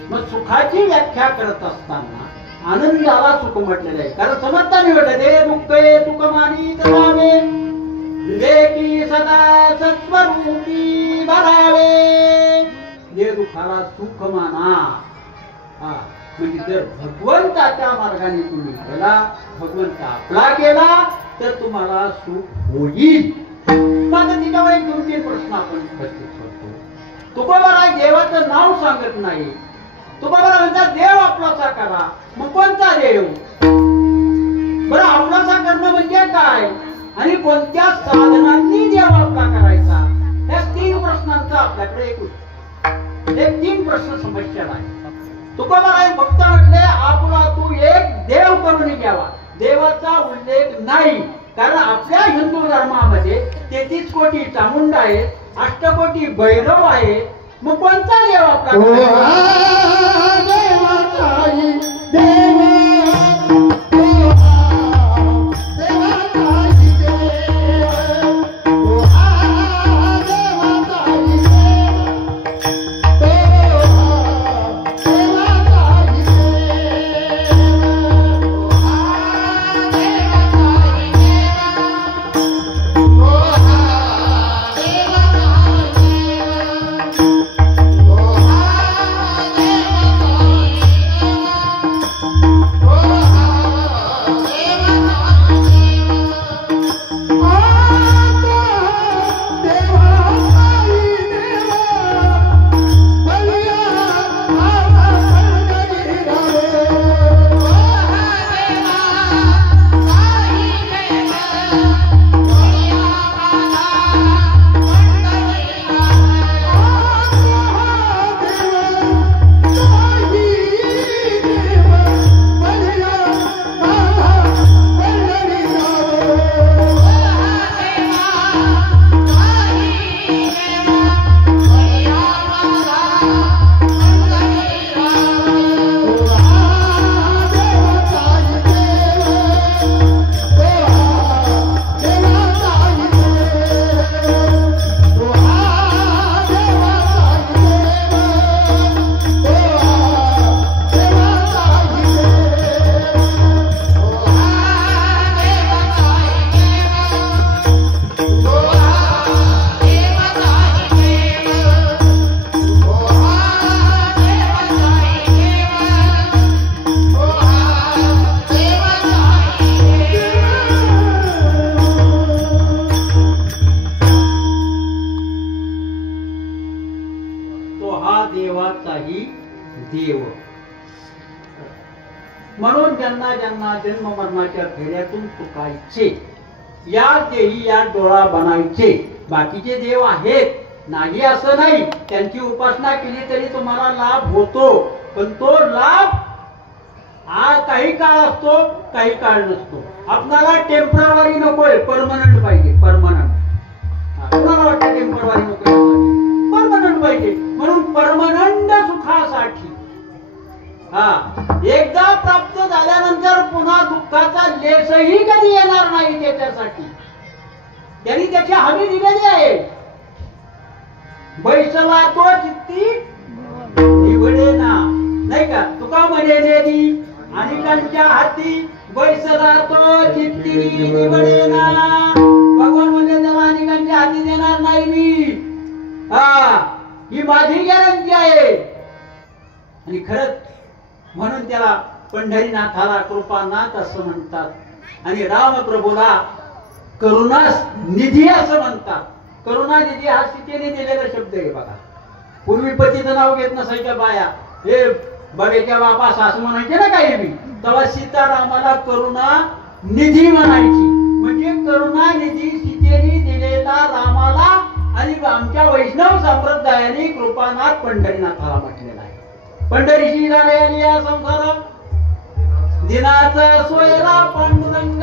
मग सुखाची व्याख्या करत असताना आनंदाला सुख म्हटलेलं आहे. कारण समजताना म्हटलं ते दुःखे सुखमानी करावे, विवेकी सदा सत्वरूपी भरावे. जे दुःखाला सुख माना. म्हणजे जर भगवंताच्या मार्गाने तुम्ही गेला, भगवंत आपला केला, तर तुम्हाला सुख होईल. मग तिच्यावर एक 2-3 प्रश्न आपण उपस्थित करतो. तुकोबाराय देवाचं नाव सांगत नाही. तुकोबाराय म्हणतात देव आपलासा करा. मग कोणता देव? बरं, आपलासा करणं म्हणजे काय आणि कोणत्या साधनांनी देव आपला करायचा? या 3 प्रश्नांचा आपल्याकडे एक 3 प्रश्न समस्या आहे. तुकोबाराय फक्त म्हटले आपला तू एक देव करून घ्यावा. देवाचा उल्लेख नाही. कारण आपल्या हिंदू धर्मामध्ये 33 कोटी चामुंडा आहेत, 8 कोटी भैरव आहे. मग कोणता देव आपला? देव. म्हणून ज्यांना ज्यांना जन्म मरणाच्या फेऱ्यातून चुकायचे, या देही या डोळा बनायचे. बाकीचे देव आहेत नाही असं नाही, त्यांची उपासना केली तरी तुम्हाला लाभ होतो. पण तो लाभ हा काही काळ असतो, काही काळ नसतो. आपल्याला टेम्पररी नकोय, परमनंट पाहिजे. परमनंट कोणाला वाटतं टेम्पररी नकोय? परमनंट पाहिजे. म्हणून परमनंट सुखासाठी एकदा प्राप्त झाल्यानंतर पुन्हा दुःखाचा लेसही कधी येणार नाही. त्याच्यासाठी त्यांनी त्याची हमी दिलेली आहे. बैसला तो चित्ती निवडे ना, नाही का? तुका म्हणे नेली अनेकांच्या हाती, बैसला तो चित्ती निवडे ना. भगवान म्हणजे त्याला अनेकांच्या हाती देणार नाही मी. ही माझी गॅरंटी आहे. आणि खरंच म्हणून त्याला पंढरीनाथाला कृपानाथ असं म्हणतात, आणि रामप्रभूला करुणा निधी असं म्हणतात. करुणा निधी हा सीतेने दिलेला शब्द आहे बघा. पूर्वी पतीचं नाव घेत नसायच्या बाया, हे बघायच्या बापा सासू म्हणायचे ना काही बी, तेव्हा सीतारामाला करुणा निधी म्हणायची. म्हणजे करुणा निधी सीतेने दिलेला रामाला आणि आमच्या वैष्णव संप्रदायाने कृपा पुराणात पंढरीनाथाला म्हटलेला आहे. पंढरीशी झालेली या संसारात दिनाचा सोयरा पांडुरंग,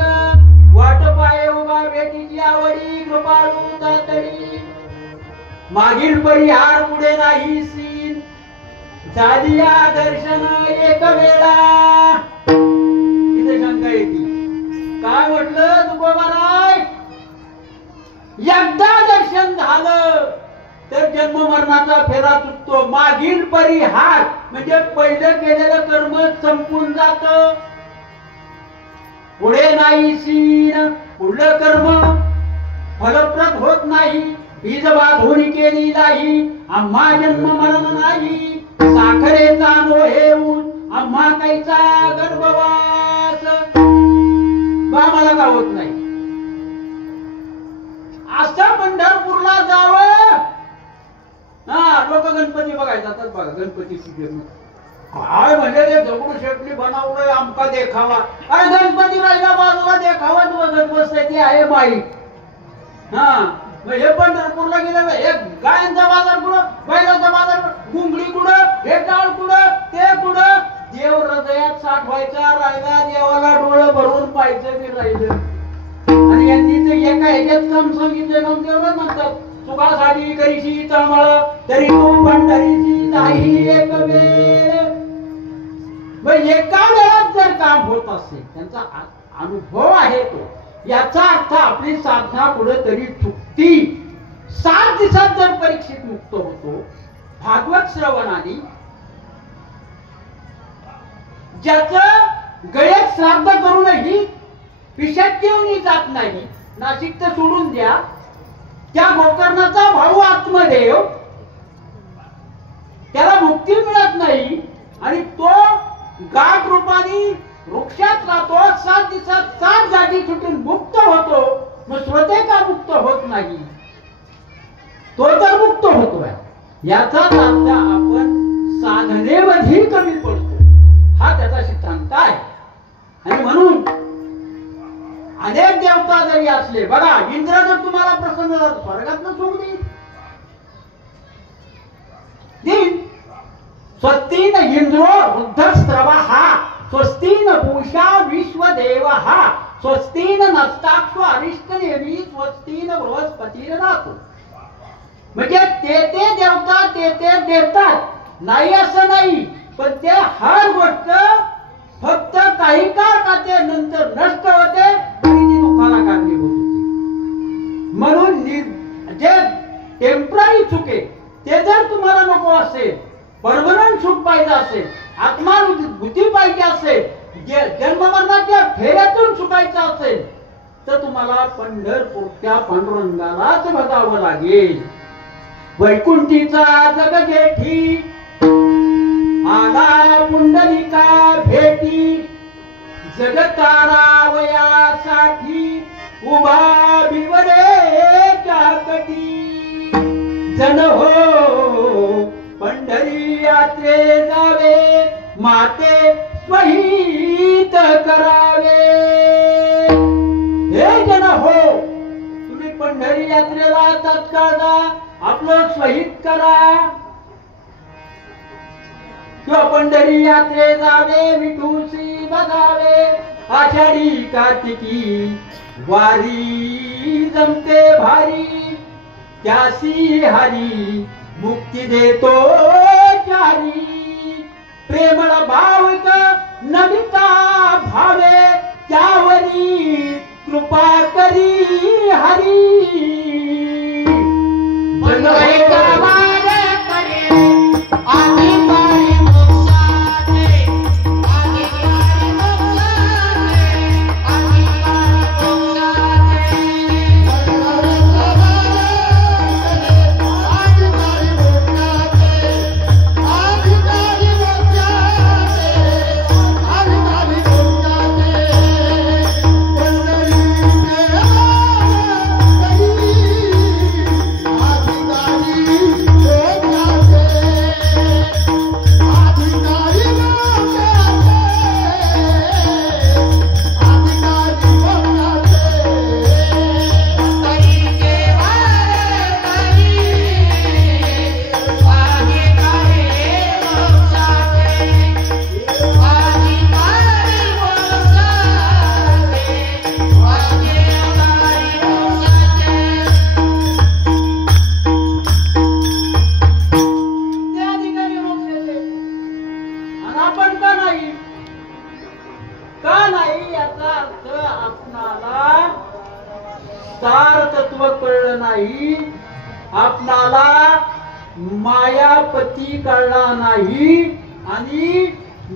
वाट पाये उभा भेटीची आवडी, कृपाळू तातडी. मागील परिहार पुढे नाही सीन, झाली या दर्शन एक वेळा. इथे शंका येते, काय म्हटलं तुकोबाराय, एकदा दर्शन झालं तर जन्म मरणाचा फेरा तुटतो. मागील परिहार म्हणजे पहिलं केलेलं कर्म संपून जात, पुढे नाही सीन. पुढलं कर्म फलप्रद होत नाही, बीज बांधून केली नाही. आम्हा जन्म मरण नाही, साखरेचा नोहेऊन आम्हा काहीचा गर्भवास. आम्हाला का होत नाही, असं पंढरपूरला जावं. हा, लोक गणपती बघायला जातात बघा, गणपती काय म्हणजे ते दगडू शेटली बनवलंय आमका देखावा. अरे गणपती राहिला बाजूला देखावा बघत बसतंय, ते आहे माईक. हा, हे पंढरपूरला गेलं, एक गायांचा बाजार कुठं, बैलाचा बाजार गुंगडी कुठं, हे टाळ कुठं, ते कुठं. देव हृदयात साठवायचा राहिला, देवाला डोळं भरून पाहायचं मी राहिलं. आणि यांनी ते एका ह्याच्यात काम सांगितलं ना, तेवढं म्हणतात सुखासाठी करीशी तळमळ तरी तू पंढरीची नाही एक वेळ. एका वेळात जर काम होत असेल, त्यांचा अनुभव आहे तो, याचा अर्थ आपली साधना पुढे तरी चुकती. 7 दिवसात जर परीक्षित मुक्त होतो भागवत श्रवणाने, ज्याचं गळ्यात श्राद्ध करूनही पिशाच्चेवणी जात नाही, नाशिक तर सोडून द्या, त्या गोकर्णाचा भाऊ आत्मदेव, त्याला मुक्ती मिळत नाही आणि तो गाठ रूपाने वृक्षात राहतो. 7 दिवसात 7 जागी सुटून मुक्त होतो. मग स्वतः का मुक्त होत नाही, तो तर मुक्त होतोय. याचाच अर्थ आपण साधनेमध्ये कमी पडतो, हा त्याचा सिद्धांत आहे. आणि म्हणून अनेक देवता जरी असले, बघा इंद्र जर तुम्हाला प्रसन्न झाला स्वर्गातनं सुख देईल. स्वस्तीन इंद्रो वृद्धस्त्रवः, स्वस्तीन पूषा विश्वदेवः, स्वस्तीन नस्ताक्ष अरिष्टनेमी, स्वस्तीन बृहस्पतिर्नाथो. म्हणजे ते देवता ते देतात, नाही असं नाही, पण ते हर गोष्ट फक्त काही काळ खाते, नंतर नष्ट होते आणि ती दुःखाला कारणीभूत होते. म्हणून जे टेम्पररी सुखे ते जर तुम्हाला नको असेल, परमनंट सुख पाहिजे असेल, आत्मानुभूती पाहिजे असेल, जन्ममरणाच्या फेऱ्यातून सुखायचं असेल, तर तुम्हाला पंढरपूरच्या पांडुरंगालाच बघावं लागेल. वैकुंठीचा जगजेठी आला पुंडलिका भेटी, जगतारावयासाठी उभा बिवरेच्या कटी. जन हो पंढरी यात्रे जावे, माते स्वहित करावे. हे जन हो, तुम्ही पंढरी यात्रेला तात्काळ जा, आपलं स्वहित करा. किंवा पंढरी यात्रे जावे, विठूसी बघावे, आषाढी कार्तिकी वारी जमते भारी. त्यासी हरी मुक्ती देतो चारी, प्रेमळ भाविक नमिता भावे, त्यावरी कृपा करी हरी. आपणाला मायापती कळला नाही आणि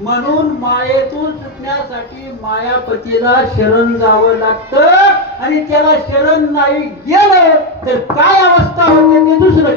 म्हणून मायेतून सुटण्यासाठी मायापतीला शरण जावं लागतं आणि त्याला शरण नाही गेलं तर काय अवस्था होते ते दुसरं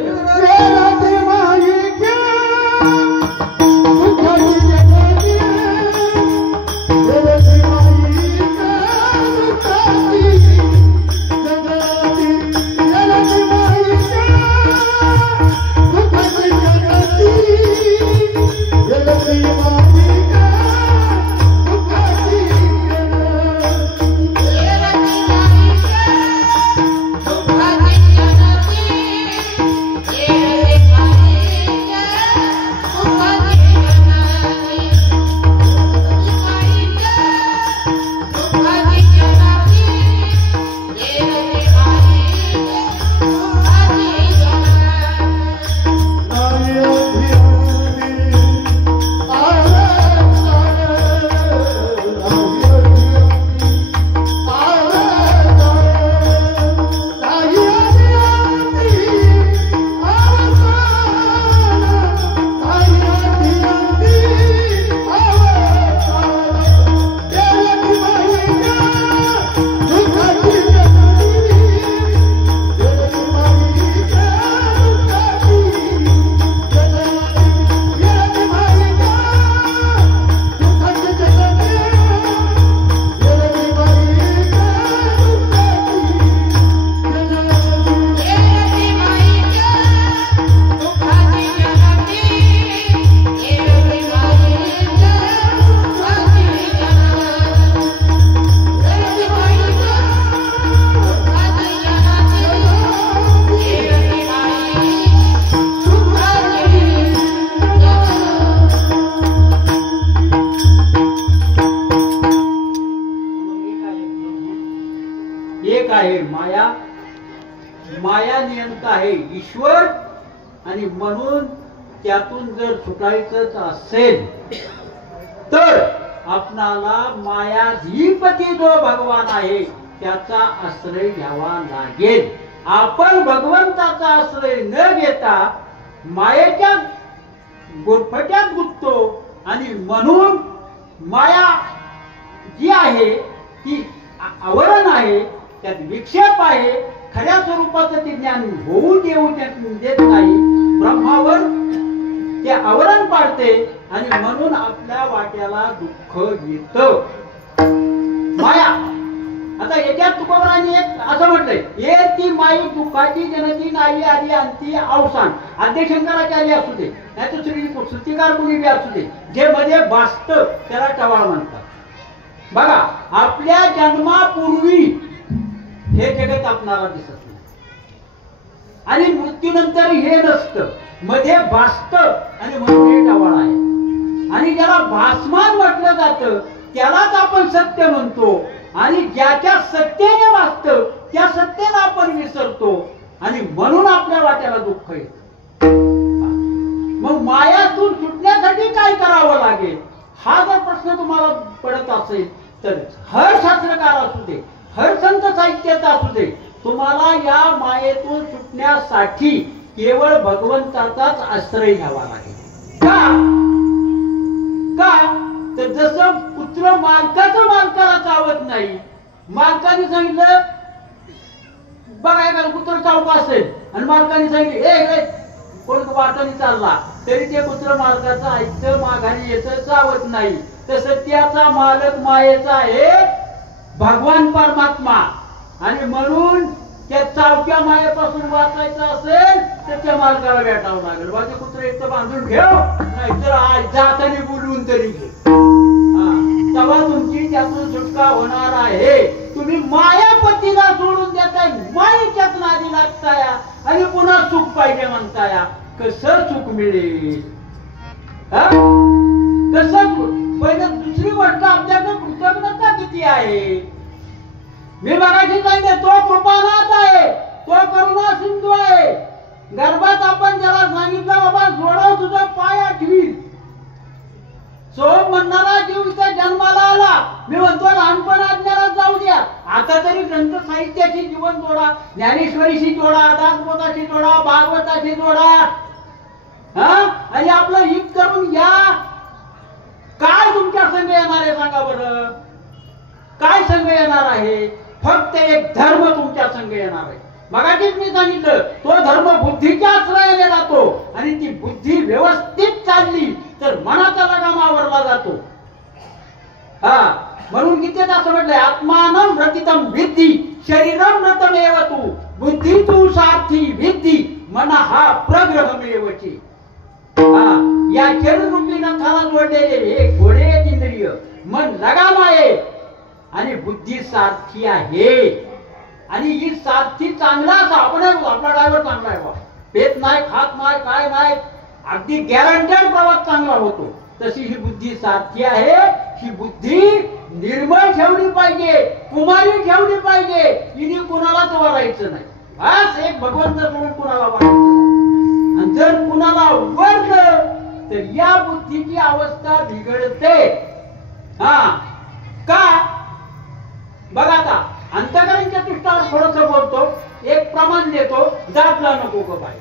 एक आहे माया. माया नियंता आहे ईश्वर आणि म्हणून त्यातून जर सुटायचंच असेल तर आपणाला मायाधीपती जो भगवान आहे त्याचा आश्रय घ्यावा लागेल. आपण भगवंताचा आश्रय न घेता मायेच्या गोरफट्यात गुंततो आणि म्हणून माया जी आहे ती आवरण आहे, त्यात विक्षेप आहे, खऱ्या स्वरूपाचं ते ज्ञान होऊ देत नाही. ब्रह्मावर ते आवरण पाडते आणि म्हणून आपल्या वाट्याला दुःख येतं. माया आता याच्यात तुकोबरांनी एक असं म्हटलंय, ये ती माई दुःखाची जनती नाही आधी अंती अवसान. आद्य शंकराचार्य असू दे नाही तर श्रुतिकार कुणी बी असू दे, जे मध्ये भासत त्याला टवाळ म्हणतात. बघा आपल्या जन्मापूर्वी हे जगत आपणाला दिसत नाही आणि मृत्यूनंतर हे नसतं, मध्ये भासत आणि म्हणून हे टवाळ आहे. आणि ज्याला भासमान म्हटलं जातं त्यालाच आपण सत्य म्हणतो आणि ज्याच्या सत्तेने वाचतं त्या सत्तेला आपण विसरतो आणि म्हणून आपल्या वाट्याला दुःख येतं. मग मायातून सुटण्यासाठी काय करावं लागेल हा जर प्रश्न तुम्हाला पडत असेल तर हर शास्त्रकार असू दे, हर संत साहित्याचा असू दे, तुम्हाला या मायेतून सुटण्यासाठी केवळ भगवंताचाच आश्रय घ्यावा लागेल. का तर जसं पुत्र मालकाचं मालकाला चावत नाही, मालकाने सांगितलं बघा एखादा पुत्र चावत असेल आणि मालकाने सांगितलं ए कोण वाटाने चालला तरी ते पुत्र मालकाचं ऐकतं, माघारी येतं, चावत नाही. तसं त्याचा मालक मायेचा आहे भगवान परमात्मा आणि म्हणून त्या चावत्या मायेपासून वाचायचं असेल तर त्या मालकाला भेटावं लागेल. बाकी कुत्र एक तर बांधून ठेव नाहीतर आज जाताना बोलवून तरी घे. तेव्हा तुमची त्यातून सुटका होणार आहे. तुम्ही मायापतीला सोडून देताय, मायेच्याच नादी लागताय आणि पुन्हा सुख पाहिजे म्हणताय. कसं सुख मिळेल? कसं? पहिलं दुसरी गोष्ट आपल्याकडे कृतज्ञता किती आहे. मी मगाशी सांगितले तो कृपानाथ आहे, तो करुणा सिंधू आहे. गर्भात आपण ज्याला सांगितलं बाबा सोडव तुझा पाय आठवील, सोम म्हणणारा जीव इथं जन्माला आला. मी म्हणतो लहानपण अज्ञानात जाऊ द्या, आता तरी ग्रंथ साहित्याशी जीवन जोडा, ज्ञानेश्वरीशी जोडा, दासबोध रामायणाशी जोडा, भागवताशी जोडा, हा, आणि आपलं हित करून या. काय तुमच्या संघ येणार आहे सांगा बरं? काय संघ येणार आहे? फक्त एक धर्म तुमच्या संघ येणार आहे. मगाशीच मी सांगितलं, तो धर्म बुद्धीच्या आश्रयाने जातो आणि ती बुद्धी व्यवस्थित चालली तर मनाचा लगाम आवरला जातो. हा, म्हणून गीतेत असं म्हटलंय, आत्मानं व्रतितम विद्धी शरीरम व्रतमेव तू बुद्धी तू सारथी विद्धी मन हा प्रग्रहमेवची. या शरीररूपी नथाला जोडलेले हे घोडे आहेत इंद्रिय, मन लगाम आहे आणि बुद्धी सारथी आहे. आणि ही सारथी चांगला आपण आपला ड्रायव्हर चांगला आहे बा, पेत नाही, खात नाही, काय नाही, अगदी गॅरंटेड प्रवास चांगला होतो. तशी ही बुद्धी सारथी आहे. ही बुद्धी निर्मळ ठेवली पाहिजे, कुमारी ठेवली पाहिजे. हिने कुणालाच वरायचं नाही. बस एक भगवंत सोडून कुणाला वरायचं नाही. आणि जर कुणाला वरलं तर या बुद्धीची अवस्था बिघडते. हा, का? बघा आता अंतकरणच्या पृष्ठावर थोडस बोलतो, एक प्रमाण देतो. दाबला नको ग बाई,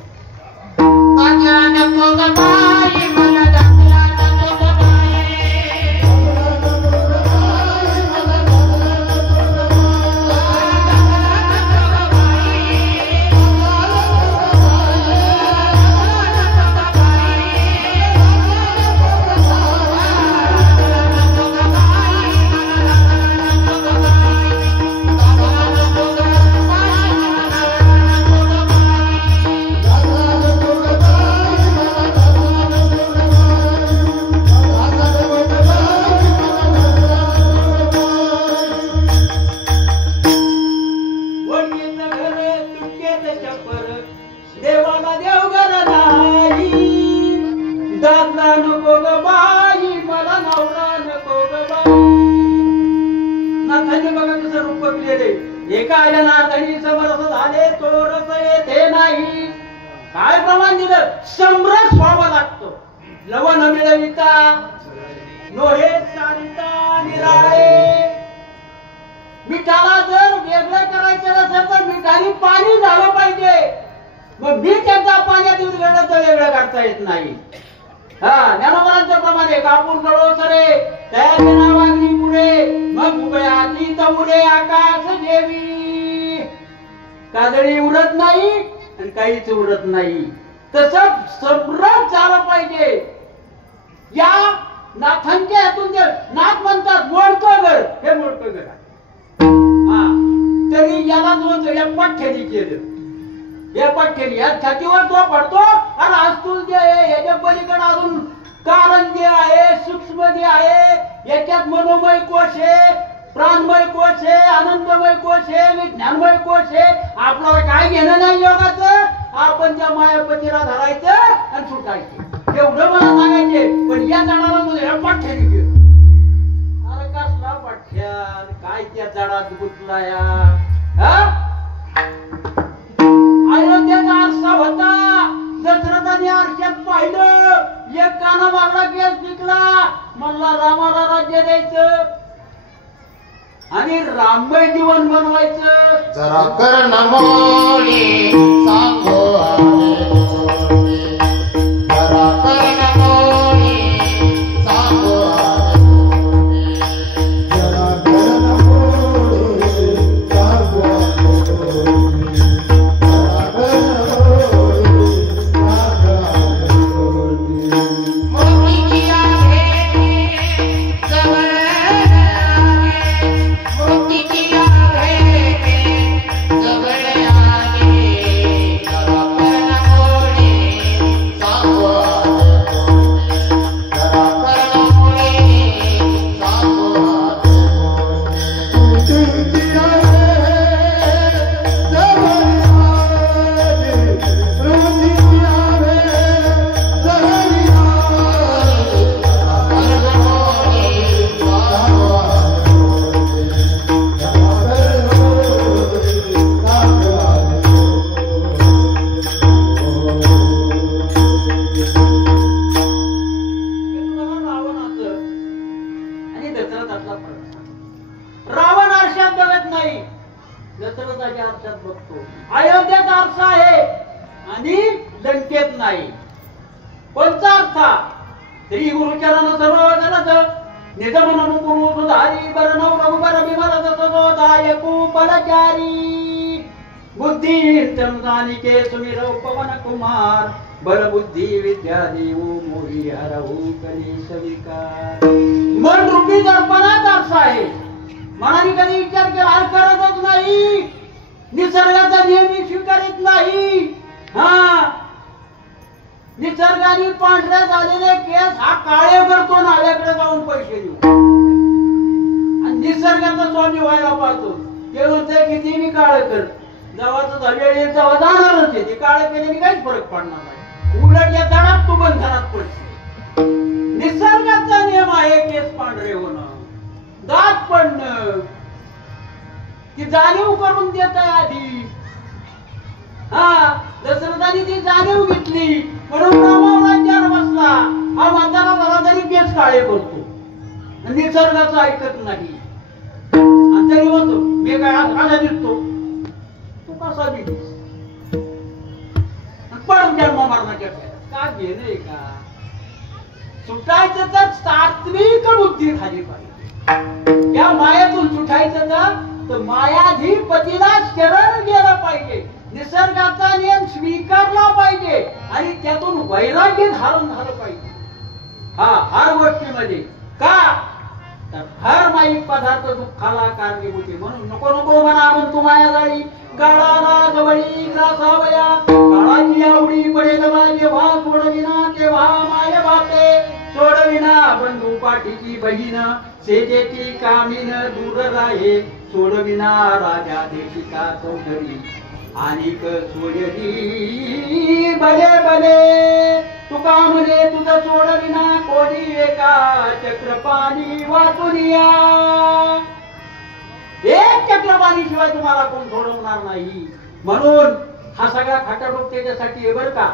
नको ग बाई, मला दाबला नको ग बाई. देवाला देवघर नाही. दादला नको ग बाई, मला नवरा नको ग बाई. नाथांनी बघा कसं रूप बघलेले. एका आल्या नाथांनी समरस झाले, तो रस येथे नाही. काय प्रमाण दिलं? समरस व्हावं लागतं. लवण मिळविता नोहे चारिता निराळे. मिठाला जर वेगळं करायचं नसेल तर मिठाने पाणी झालं पाहिजे. मग मीठ एकदा पाण्यात विरघळलं तर वेगळं करता येत नाही. हा, ज्ञानोबरांचं प्रमाणे कापूर जळो सरे त्याचे नावाग्नी पुढे मग उभयाची तमुरे आकाश देवी. काजळी उडत नाही आणि काहीच उडत नाही. तसंच समरस झालं पाहिजे. या नाथांच्या हातून जे नाथ म्हणतात मोडकं घर, हे मोडकं घर आहे. हा, तरी याला दोन एक पठ्ठ्यानी केलं. हे पठ्ठ्यानी या छातीवर तो पडतो आणि हस्तूल जे आहे याच्या पलीकडे अजून कारण जे आहे, सूक्ष्म जे आहे, याच्यात मनोमय कोश आहे, प्राणमय कोश आहे, आनंदमय कोश आहे, विज्ञानमय कोश आहे. आपल्याला काय घेणं नाही योगाचं. आपण त्या मायापतीला धरायचं आणि सुटायचं, एवढं मला सांगायचे. पण या झाडाला मध्ये पठ्ठ्यानी गेलो. अरे कसला पठ्ठ्या, काय त्या झाडात गुतला या. अयोध्येचा आरसा होता. दशरथाने आरशात पाहिलं, एक काना मागला केस पिकला. म्हणला रामाला राज्य द्यायचं आणि राममय जीवन बनवायचं. जरा कर्ण मोडी सांगो जरा कर्ण मोडी सांगो जरा कर्ण मोडी सांगो शंकेत नाही. कोणता अर्थ? श्री गुरुचरण सर्वजनच निजमन गुरु सुधारी बरनव रघुबर विमल सतोदायकु बलचारी बुद्धि जानिके सुमिर पवन कुमार बल बुद्धि विद्या देव मोही हरहु कलेश विकार. मन रूपी दर्पणात अर्थ आहे. मनाने कधी विचार केला करतच नाही. निसर्गाचा नेहमी स्वीकारित नाही. निसर्गाने पांढऱ्या झालेले केस हा काळे करतो नाल्याकडे जाऊन पैसे देऊ आणि निसर्गाचा स्वामी व्हायला पाहतो. ते म्हणते किती मी काळ कर जेव्हा वेळ येईल तेव्हा जाणारच आहे. ते काळ केल्याने काहीच फरक पडणार नाही. उलट या जणात तू बंधनात पडशील. निसर्गाचा नियम आहे केस पांढरे होणं दात पडणं. ती जाणीव करून देत आहे आधी. दशरथाने ती जाणीव घेतली म्हणून रामावर राज्यावर बसला. हा म्हातारा झाला तरी केस काळे करतो निसर्गाचं ऐकत नाही. आणि तरी म्हणतो मी काय असा दिसतो तू कसा दिसतोस पडून जन्म मरणाच्या का घेणे का. सुटायचं तर सात्विक बुद्धी झाली पाहिजे. या मायातून सुटायचं तर मायाधिपतीला शरण गेलं पाहिजे. निसर्गाचा नियम स्वीकारला पाहिजे आणि त्यातून वैराग्य धारण झालं पाहिजे. हर गोष्टीमध्ये का तर हर माईक पदार्थ दुःखाला कारणीभूत. म्हणून नको नको म्हणा म्हणतो माया जाळी गाळाला जवळी ग्रासावया काळाची आवडी पडेल जेव्हा सोडविना तेव्हा माय बापे सोडविना बंधू पाठीची बहीण सेजेची कामीन दूर राहे सोडविना राजा देशिका चौधरी आणिक सोडली बले बले तुका म्हणे तुझं सोडविना कोणी एका चक्रपाणी वाचुनिया. एक चक्रपाणी शिवाय तुम्हाला कोण सोडवणार नाही. म्हणून हा सगळा खाटाडोप त्याच्यासाठी आहे बरं का.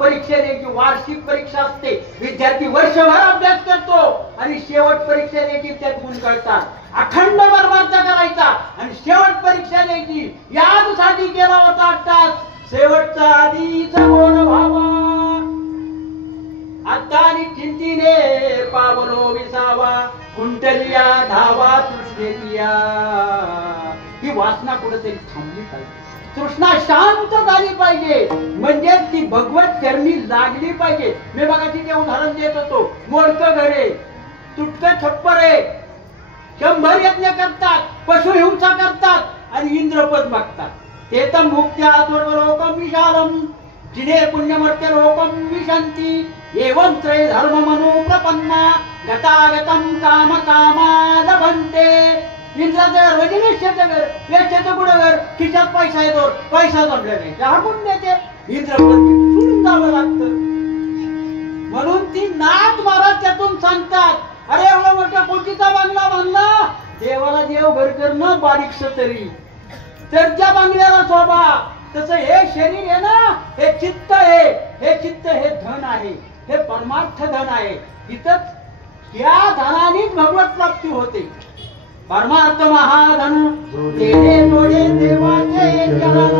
परीक्षा द्यायची वार्षिक परीक्षा असते. विद्यार्थी वर्षभर अभ्यास करतो आणि शेवट परीक्षा द्यायची त्यात गुण कळतात. अखंड बर्बाद करायचा आणि शेवट परीक्षा द्यायची यासाठी केला होता 8 तास. शेवटचा आधीचा गुण व्हावा आता आणि चिंतीने पावलो विसावा कुंटलिया धावा तृष्णेलिया. ही वासना कुठेतरी थांबली पाहिजे. तृष्णा शांत झाली पाहिजे म्हणजे ती भगवत चरणी लागली पाहिजे. मी बघा तिथे उदाहरण देत होतो. मोडकं घरे तुटकं छप्पर आहे. 100 यज्ञ करतात पशुहिंसा करतात आणि इंद्रपद मागतात. ते तर मुक्त्या स्वर्गलोकम विशालम जिने पुण्यमर्त्य लोकम विशांती एवं त्रय धर्म मनो प्रपन्ना गतागतम काम कामा लभन्ते. इंद्राचं घर वेश्याचं घर वेश्याचं कुठं घर खिशात पैसा येतो पैसा जमला नाही हाकून देते. इंद्रपद सोडून जावं लागतं. म्हणून ती नाथ महाराज त्यातून सांगतात अरे एवढा मोठा कोटीचा बांगला बांधला देवाला देव घर करणं बारीकस तरी तर त्या बांगल्याला शोभा. तसं हे शरीर आहे ना हे चित्त आहे. हे चित्त हे धन आहे. हे परमार्थ धन आहे. तिथंच या धनानेच भगवत प्राप्ती होते. परमार्थ महाधन तेरे जोडे देवाचे चरण.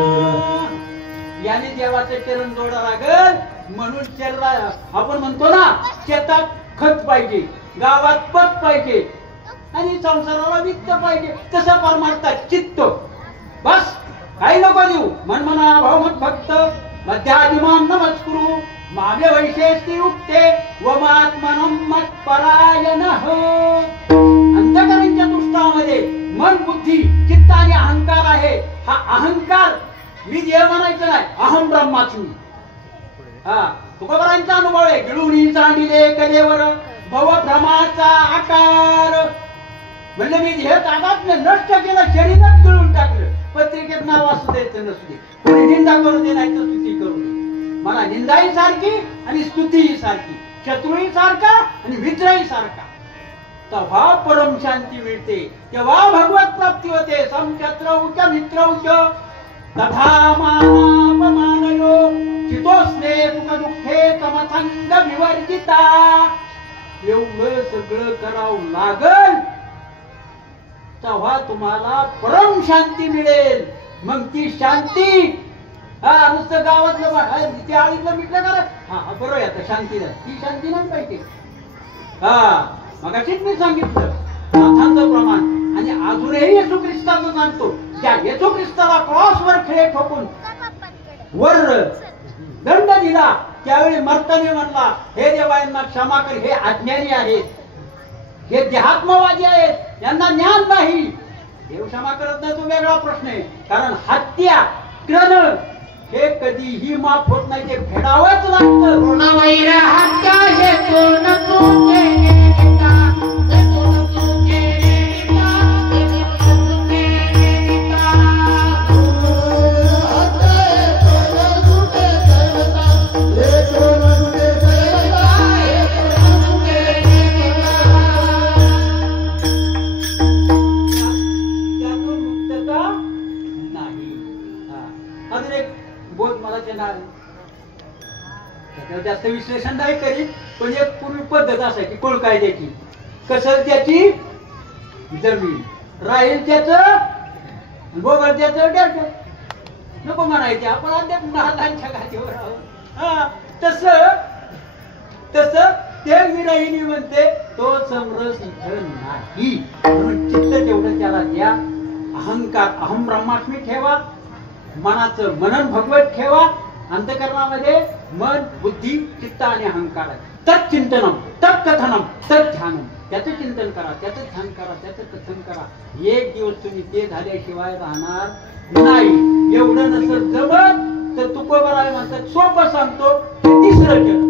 याने देवाचे चरण जोडा लागल. म्हणून शरीराला आपण म्हणतो ना शेतात खत पाहिजे गावात पत पाहिजे आणि संसाराला वित्त पाहिजे. तसं परमार्थात चित्त बस काही नको देऊ. मन मना भावमत भक्त मध्यादिमान नमस्कुरु मागे वैशेष्टी उक्ते व मात्मनम मत परायण. अंतकरणच्या दृष्टामध्ये मन बुद्धी चित्त आणि अहंकार आहे. हा अहंकार मी देव म्हणायचं नाही अहम ब्रह्मास्मी. तुकोबरांचा अनुभव आहे. गिळूनी सांडिले कलेवर भव भ्रमाचा आकार. म्हणजे मी हे तादात नष्ट केलं शरीरात गिळून टाकलं. पत्रिकेत नाव असू द्यायचं नसू दे. कोणी निंदा करू दे नाही तर स्तुती करू दे. मला निंदाही सारखी आणि स्तुतीही सारखी. शत्रूही सारखा आणि मित्रही सारखा. तेव्हा परम शांती मिळते. तेव्हा भगवत प्राप्ती होते. समशत्रौच मित्रौच तथा मानापमानयो चितोस्ने सुख दुःखे समसंग विवर्जिता. एवढं सगळं करावं लागल तेव्हा तुम्हाला परम शांती मिळेल. मग ती शांती नुसतं गावातलं ते आळीतलं मिटलं का रे? हा बरोबर आहे, आता शांती झाली. ती शांती नाही पाहिजे. हा मगाशीच मी सांगितलं नाथांचं प्रमाण. आणि अजूनही येशू ख्रिस्ताचं सांगतो, त्या येशू ख्रिस्ताला क्रॉसवर खिळे ठोकून वर दंड दिला त्यावेळी मर्ताने म्हणला, हे देवा यांना क्षमा कर, हे अज्ञानी आहेत, हे देहात्मवादी आहेत, यांना ज्ञान नाही. देव क्षमा करत नाही तो वेगळा प्रश्न आहे. कारण हत्या करणं हे कधीही माफ होत नाही, ते फेडावंच लागतं. ऋणवैर हत्या हे कोण चुके निता, हे कोण चुके निता, हे कोण चुके निता. हत्या हे कोण चुके करता, हे कोण चुके करता, हे कोण चुके निता. त्यातून मुक्तता नाही. अजून एक बोध मला देणार, त्याच्यावर जास्त विश्लेषण नाही करीत, पण एक पूर्वी पद्धत असायची कोळ कायद्याची. कसं त्याची जमीन राहील त्याचं गोगल त्याचं डेट नको म्हणायचे आपण अद्याप महालांच्या गादीवर आहोत. हा तस ते विराहिणी म्हणते तो समरस इथं नाही. म्हणून चित्त तेवढं त्याला द्या. अहंकार अहम ब्रह्मास्मी ठेवा, मनाचं मनन भगवत ठेवा. अंतकरणामध्ये मन बुद्धी चित्त आणि अहंकार आहे. तत्चिंतनम तत्कथनम तत्ध्यानम, त्याचं चिंतन करा, त्याचं ध्यान करा, त्याचं कथन करा. एक दिवस तुम्ही ते झाल्याशिवाय राहणार नाही. एवढं नसेल जमत तर तुकोबराय म्हणतात, सोपं सांगतो, तिसरं जग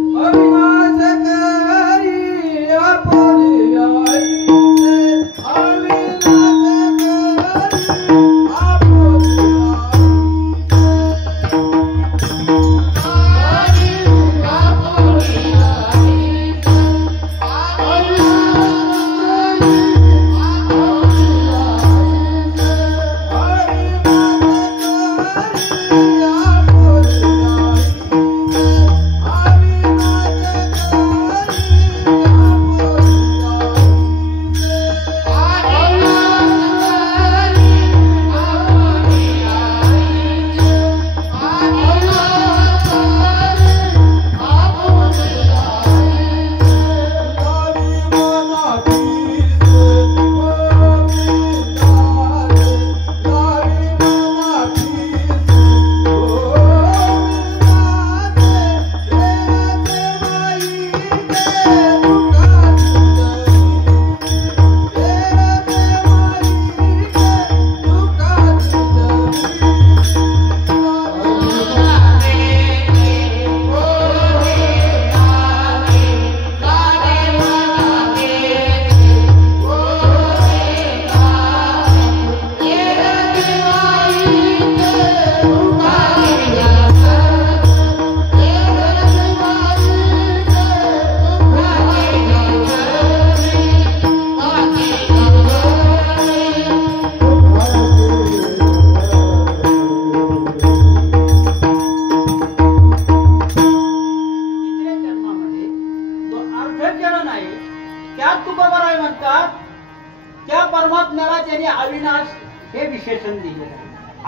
परमात्म्याला त्यांनी अविनाश हे विशेषण दिले.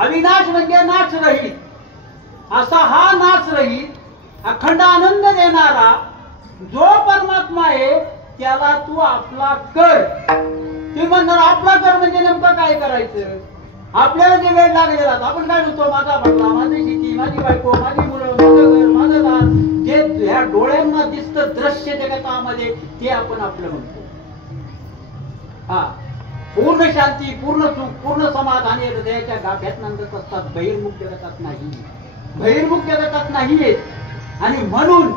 अविनाश म्हणजे नाश रहित. असा हा नाश रहित अखंड आनंद देणारा जो परमात्मा आहे त्याला तू आपला कर. तुम्ही म्हणणार आपला कर म्हणजे नेमकं काय करायचं? आपल्याला जे वेळ लागलेला आपण काय म्हणतो, माझा बंगला, माझी शेती, माझी बायको, माझी मुलं, माझं घर, माझं दार, जे ह्या डोळ्यांना दिसतं दृश्य जगतामध्ये ते आपण आपलं म्हणतो. हा पूर्ण शांती, पूर्ण सुख, पूर्ण समाधान हे हृदयाच्या गाभ्यात नांदत असतात, बहिर्मुख जगतात नाही. बहिर्मुख जगतात नाहीये. आणि म्हणून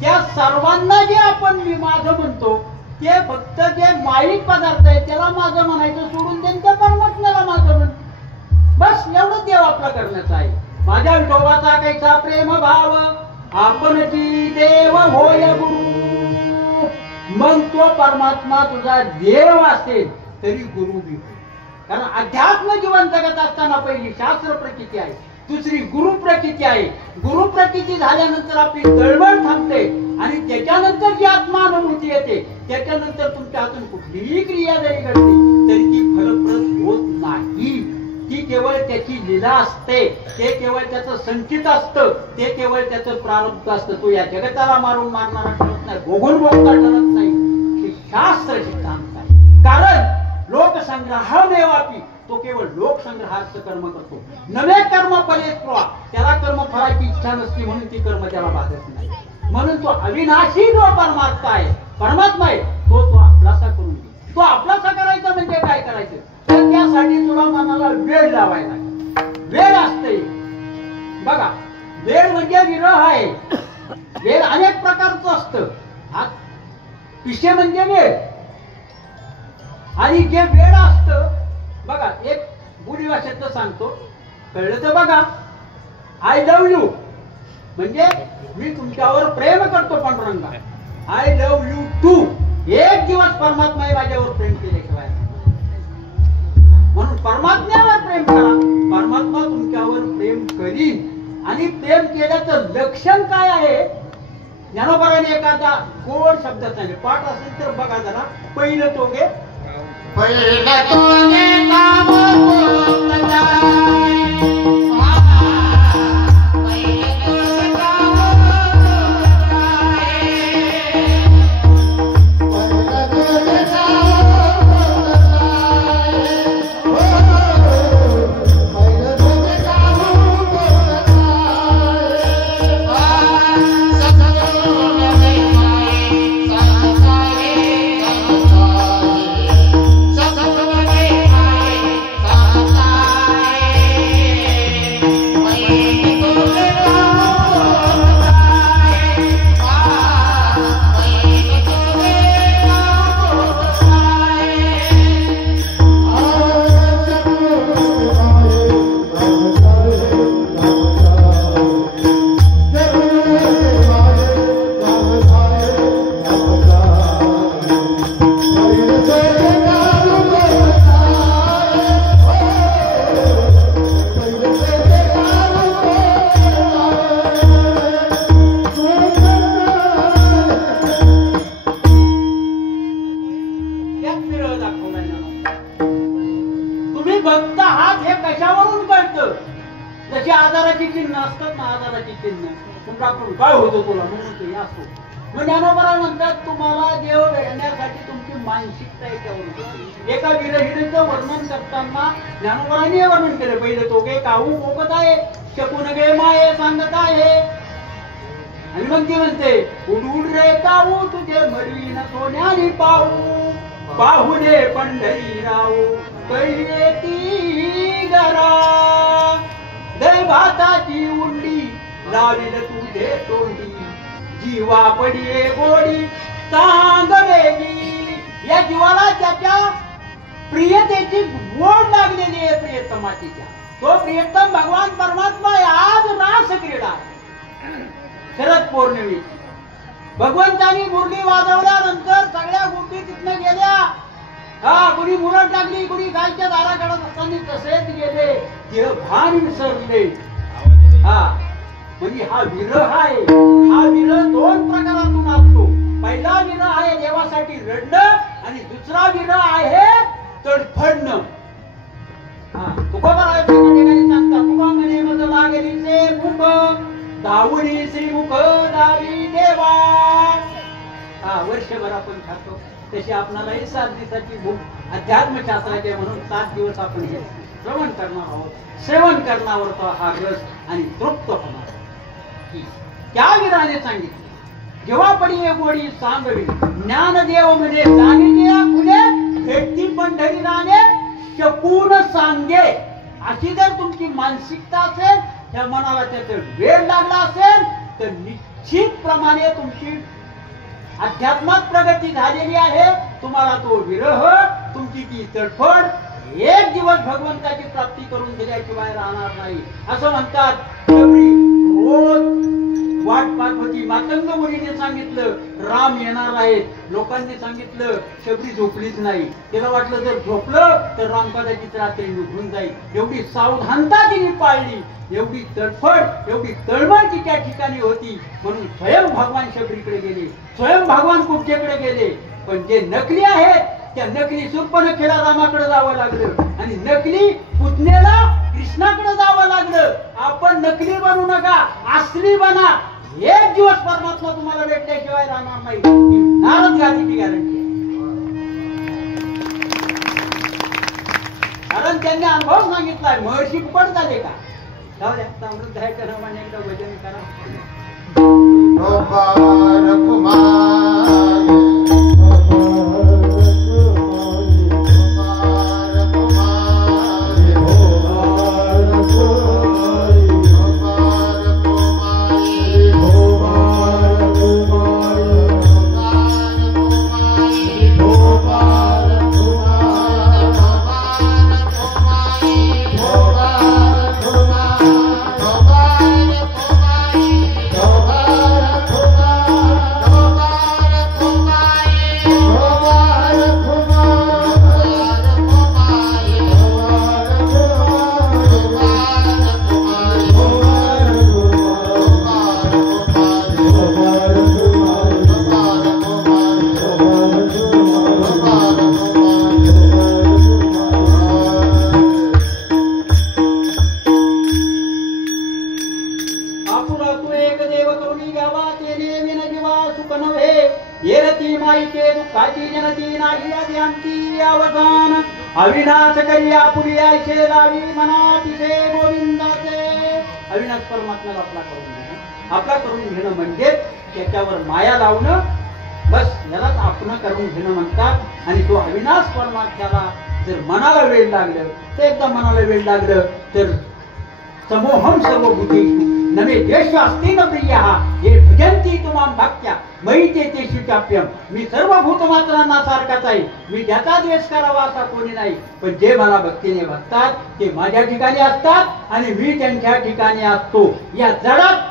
त्या सर्वांना जे आपण मी माझं म्हणतो ते फक्त जे माईक पदार्थ आहे त्याला माझं म्हणायचं सोडून त्यांच्या परमात्म्याला माझं म्हण. बस एवढं देव आपला करण्याचं आहे. माझ्या विठोबाचा कैसा प्रेम भाव आपणची देव होय गुरु. मग तो परमात्मा तुझा देव असेल तरी गुरु बी. कारण अध्यात्म जीवन जगत असताना पहिली शास्त्र प्रचिती आहे, दुसरी गुरु प्रचिती आहे. गुरु प्रचिती झाल्यानंतर आपली तळमळ थांबते आणि त्याच्यानंतर जी आत्मानुभूती येते त्याच्यानंतर तुमच्या हातून कुठलीही क्रिया जरी घडली तरी ती फलप्रद होत नाही. ती केवळ त्याची लीला असते, ते केवळ त्याचं संचित असतं, ते केवळ त्याचं प्रारब्ध असतं. तो या जगताला मारून मारणारा ठरत नाही, भोगून भोगता ठरत नाही. हे शास्त्र सिद्धांत आहे. कारण लोकसंग्रहानेवापी तो केवळ लोकसंग्रहाचं कर्म करतो. नवे कर्म फलेत्वा, त्याला कर्मफळाची इच्छा नसती म्हणून ती कर्म त्याला बाधत नाही. म्हणून तो अविनाशी जो परमात्मा आहे तो आपलासा करून घे. तो आपलासा करायचा म्हणजे काय करायचं, तर त्यासाठी तुला मनाला वेळ लावायला. वेळ असते बघा, वेळ म्हणजे विरह आहे. वेळ अनेक प्रकारचं असतं. विषय म्हणजे वेळ, आणि जे वेळ असतं बघा, एक बोली भाषेतलं सांगतो, कळलं तर बघा. आय लव्ह यू म्हणजे मी तुमच्यावर प्रेम करतो Panduranga. I love you too. एक दिवस परमात्माने माझ्यावर प्रेम केल्याशिवाय, म्हणून परमात्म्यावर प्रेम करा, परमात्मा तुमच्यावर प्रेम करीन. आणि प्रेम केल्याचं लक्षण काय आहे, ज्ञानोबाने एखादा गोड शब्द सांगितले, पाठ असेल तर बघा जरा. पहिलं तोगे पहिलं तोगे काम काय होतं तुला म्हणून असतो. मग ज्ञानोबा म्हणतात तुम्हाला देव भेटण्यासाठी तुमची मानसिकता याच्यावर. एका विरहिणीचं वर्णन करताना ज्ञानोबाने वर्णन केलं. पहिले तो गे काहू कोकत आहे, शकून गे माये सांगत आहे. आणि मग ती म्हणते उडून रे काहू तुझे मरवी न सोन्याने पाहू, पाहुणे पंढरी राहू कैले ती गरा. दही भाताची उंडी लावील तुझे तोंडी, जीवा पडिये गोडी सांगलेली. या जीवाला त्याच्या प्रियतेची गोड लागलेली आहे प्रियतमातीच्या. तो प्रियतम भगवान परमात्मा आहे. आज रास क्रीडा आहे. शरद पौर्णिमे भगवंतानी मुरली वाजवल्यानंतर सगळ्या गोपी तिथनं गेल्या. कुणी मुरड टाकली, कुणी गायच्या दारा काढत असताना तसेच गेले, ते भान विसरले. म्हणजे हा विरह आहे. हा विरह दोन प्रकारातून असतो. पहिला विरह आहे देवासाठी रडणं, आणि दुसरा विरह आहे तडफडणं. तुकोबा ठिकाणी सांगतात, तुका म्हणे मज लागली से मुख दावणी श्रीमुख दावी देवा. वर्षभर आपण खातो तशी आपणालाही 7 दिवसाची भूक अध्यात्मशास्त्राचे म्हणून 7 दिवस आपण हे श्रवण करणार आहोत. सेवन करण्यावर तो हा रस आणि तृप्त होणार. त्या वीराने सांगितले जेव्हा पडिये गोडी सांगवी, ज्ञानदेव म्हणजे जाणिले फुले भेटती पंढरीराने शकून सांगे. अशी जर तुमची मानसिकता असेल, त्या मनाला त्याचा वेळ लागला असेल, तर निश्चित प्रमाणे तुमची अध्यात्मात प्रगती झालेली आहे. तुम्हाला तो विरह, तुमची ती तडफड एक दिवस भगवंताची प्राप्ती करून दिल्याशिवाय राहणार नाही. असं म्हणतात रोज वाट पाहत होती. मातंग मुलीने सांगितलं राम येणार आहेत. लोकांनी सांगितलं शबरी झोपलीच नाही. तिला वाटलं जर झोपलं तर राम कदाचित रात्री निघून जाईल. एवढी सावधानता तिने पाळली, एवढी तडफड, एवढी तळमळ ती त्या ठिकाणी होती. म्हणून स्वयं भगवान शबरीकडे गेले, स्वयं भगवान कुब्जेकडे गेले. पण जे नकली आहेत त्या नकली सुरपणखेला रामाकडे जावं लागलं, आणि नकली पुतण्याला कृष्णाकडे जावं लागलं. आपण नकली बनू नका, असली बना. एक दिवस परमात्मा तुम्हाला भेटल्याशिवाय राहणार नाही. नारद गादीची गॅरंटी. कारण त्यांनी अनुभव सांगितलाय. महर्षी फुकट झाले का? जाऊ द्या, समृद्ध आहे करा म्हणजे एकदा भजन करा. अविनाश करिया पुरियाचे लावी मनातिशे गोविंदाचे. अविनाश परमात्म्याला आपला करून घेणं. आपला करून घेणं म्हणजे त्याच्यावर माया लावणं. बस यालाच आपण करून घेणं म्हणतात. आणि तो अविनाश परमात्म्याला जर मनाला वेळ लागलं, तर एकदा मनाला वेळ लागलं तर समोहम सर्वभूतेषु नमे देश अस्ति न प्रियः ये भजन्ति तुमां भक्त्या मयि ते तेषु चाप्यम. मी सर्व भूतमात्रांना सारखाच आहे. मी त्याचा द्वेष करावा असा कोणी नाही. पण जे मला भक्तीने बघतात ते माझ्या ठिकाणी असतात आणि मी त्यांच्या ठिकाणी असतो. या जडात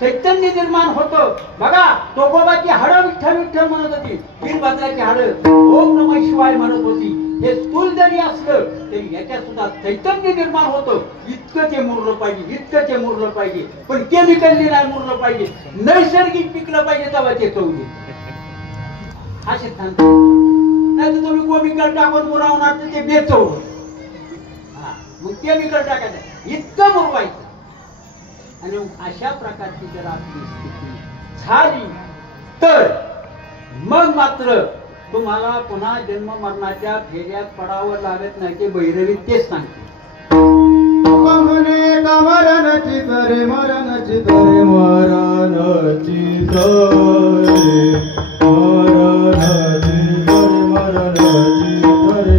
चैतन्य निर्माण होतं. बघा, तोकोबाची हाडं विठ्ठल विठ्ठल म्हणत होती. वीरभद्राची हाडं ओम नमः शिवाय म्हणत होती. हे स्थूल जरी असलं तरी याच्यात सुद्धा चैतन्य निर्माण होतं. इतकं ते मुरलं पाहिजे, इतकं ते मुरलं पाहिजे. पण केमिकलनी नाही मुरलं पाहिजे, नैसर्गिक पिकलं पाहिजे, तेव्हा ते चवली. हा सिद्धांत. नाही तर तुम्ही केमिकल टाकून मुरावणार तर ते बेचव. मग केमिकल टाकायचं, इतकं मुरवायचं. आणि अशा प्रकारची जर आपली स्थिती झाली तर मग मात्र तुम्हाला पुन्हा जन्म मरणाच्या फेऱ्यात पडावं लागत नाही. ते भैरवी तेच सांगते. मरणाची तरे मरणाची तरे मरणाची तरे मरणाची तरे मरणाची तरे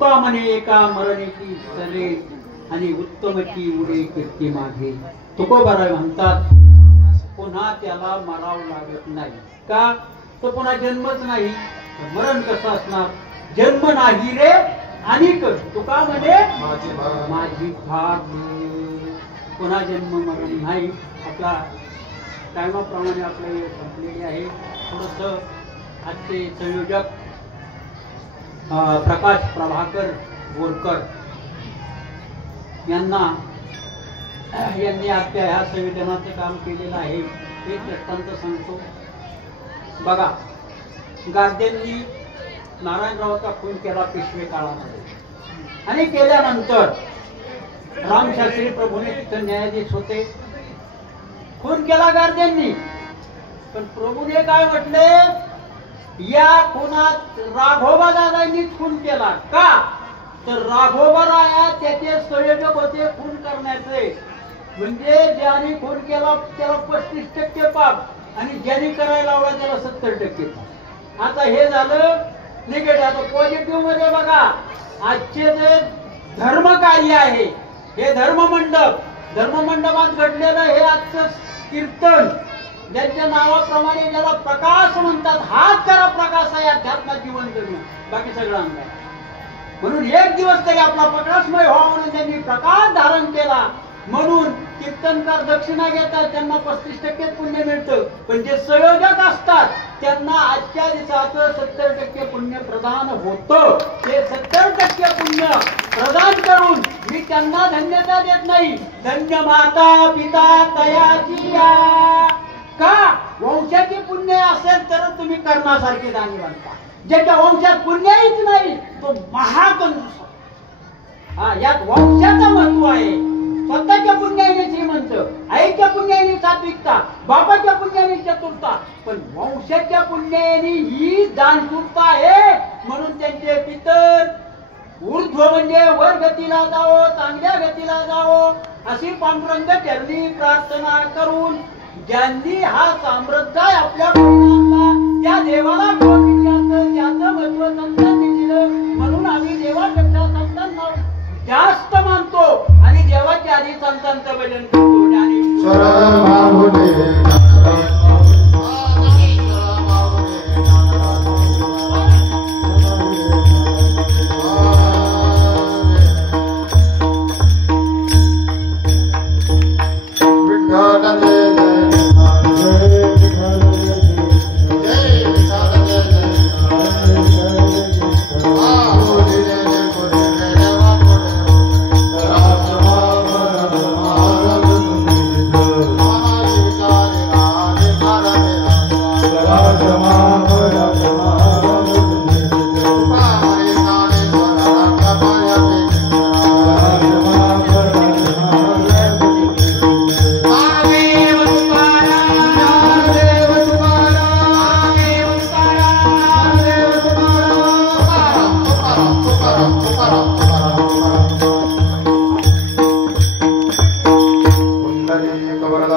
तुका म्हणे एका मरणेची सरे आणि उत्तमची उडे कीर्ती मागे. तुकोबाराय म्हणतात पुन्हा त्याला मरावं लागत नाही. का? तो पुन्हा जन्मच नाही. तर मरण कसं असणार? जन्म नाही रे आणि तुका म्हणे माझी भाग. पुन्हा जन्म मरण नाही. आपला टायमाप्रमाणे आपल्या वेळ संपलेली आहे. थोडस आजचे संयोजक प्रकाश प्रभाकर बोरकर यांनी आपल्या ह्या संविधानाचं काम केलेलं आहे. हे दृष्टांत सांगतो. बघा, गांधींनी नारायणरावाचा खून केला पेशवे काळामध्ये आणि केल्यानंतर रामशास्त्री प्रभूने तिथं न्यायाधीश होते. खून केला गांधींनी, पण प्रभूने काय म्हटले? या खुनात राघोबा दादांनीच खून केला. का? तर राघोबा राया त्याचे संयोजक होते खून करण्याचे. म्हणजे ज्याने खून केला त्याला 35% पाप आणि ज्याने करायला लावला त्याला 70% पाप. आता हे झालं निगेटिव्ह. आता पॉझिटिव्ह मध्ये बघा, आजचे जे धर्म कार्य आहे हे धर्ममंडपात घडलेलं हे आजचं कीर्तन, ज्यांच्या नावाप्रमाणे ज्याला प्रकाश म्हणतात, हाच खरा प्रकाश आहे अध्यात्मात जीवन जगणं, बाकी सगळं अंगार. म्हणून एक दिवस तरी आपला प्रकाशमय व्हावा म्हणून त्यांनी प्रकाश धारण केला. म्हणून कीर्तनकार दक्षिणा घेतात, त्यांना 35% पुण्य मिळतं. पण जे संयोजक असतात त्यांना आजच्या दिवसाचं 70% पुण्य प्रदान होतं. ते 70% पुण्य प्रदान करून मी त्यांना धन्यता देत नाही. धन्य माता पिता तयाची या. का? वंशाची पुण्य असेल तर तुम्ही कर्णासारखे दानी बनता. ज्याच्या वंशात पुण्याहीच नाही तो महाकंजूस. यात वंशाचं महत्व आहे. स्वतःच्या पुण्याने श्रीमंत, आईच्या पुण्याने सात्विकता, बापाच्या पुण्याने चतुरता, पण वंशाच्या पुण्याने ही दानशूरता आहे. म्हणून त्यांचे पितर ऊर्ध्व म्हणजे वर गतीला जावो, चांगल्या गतीला जावो अशी पांडुरंग चरणी प्रार्थना करून ज्यांनी हा साम्राज्य आपल्या त्या देवाला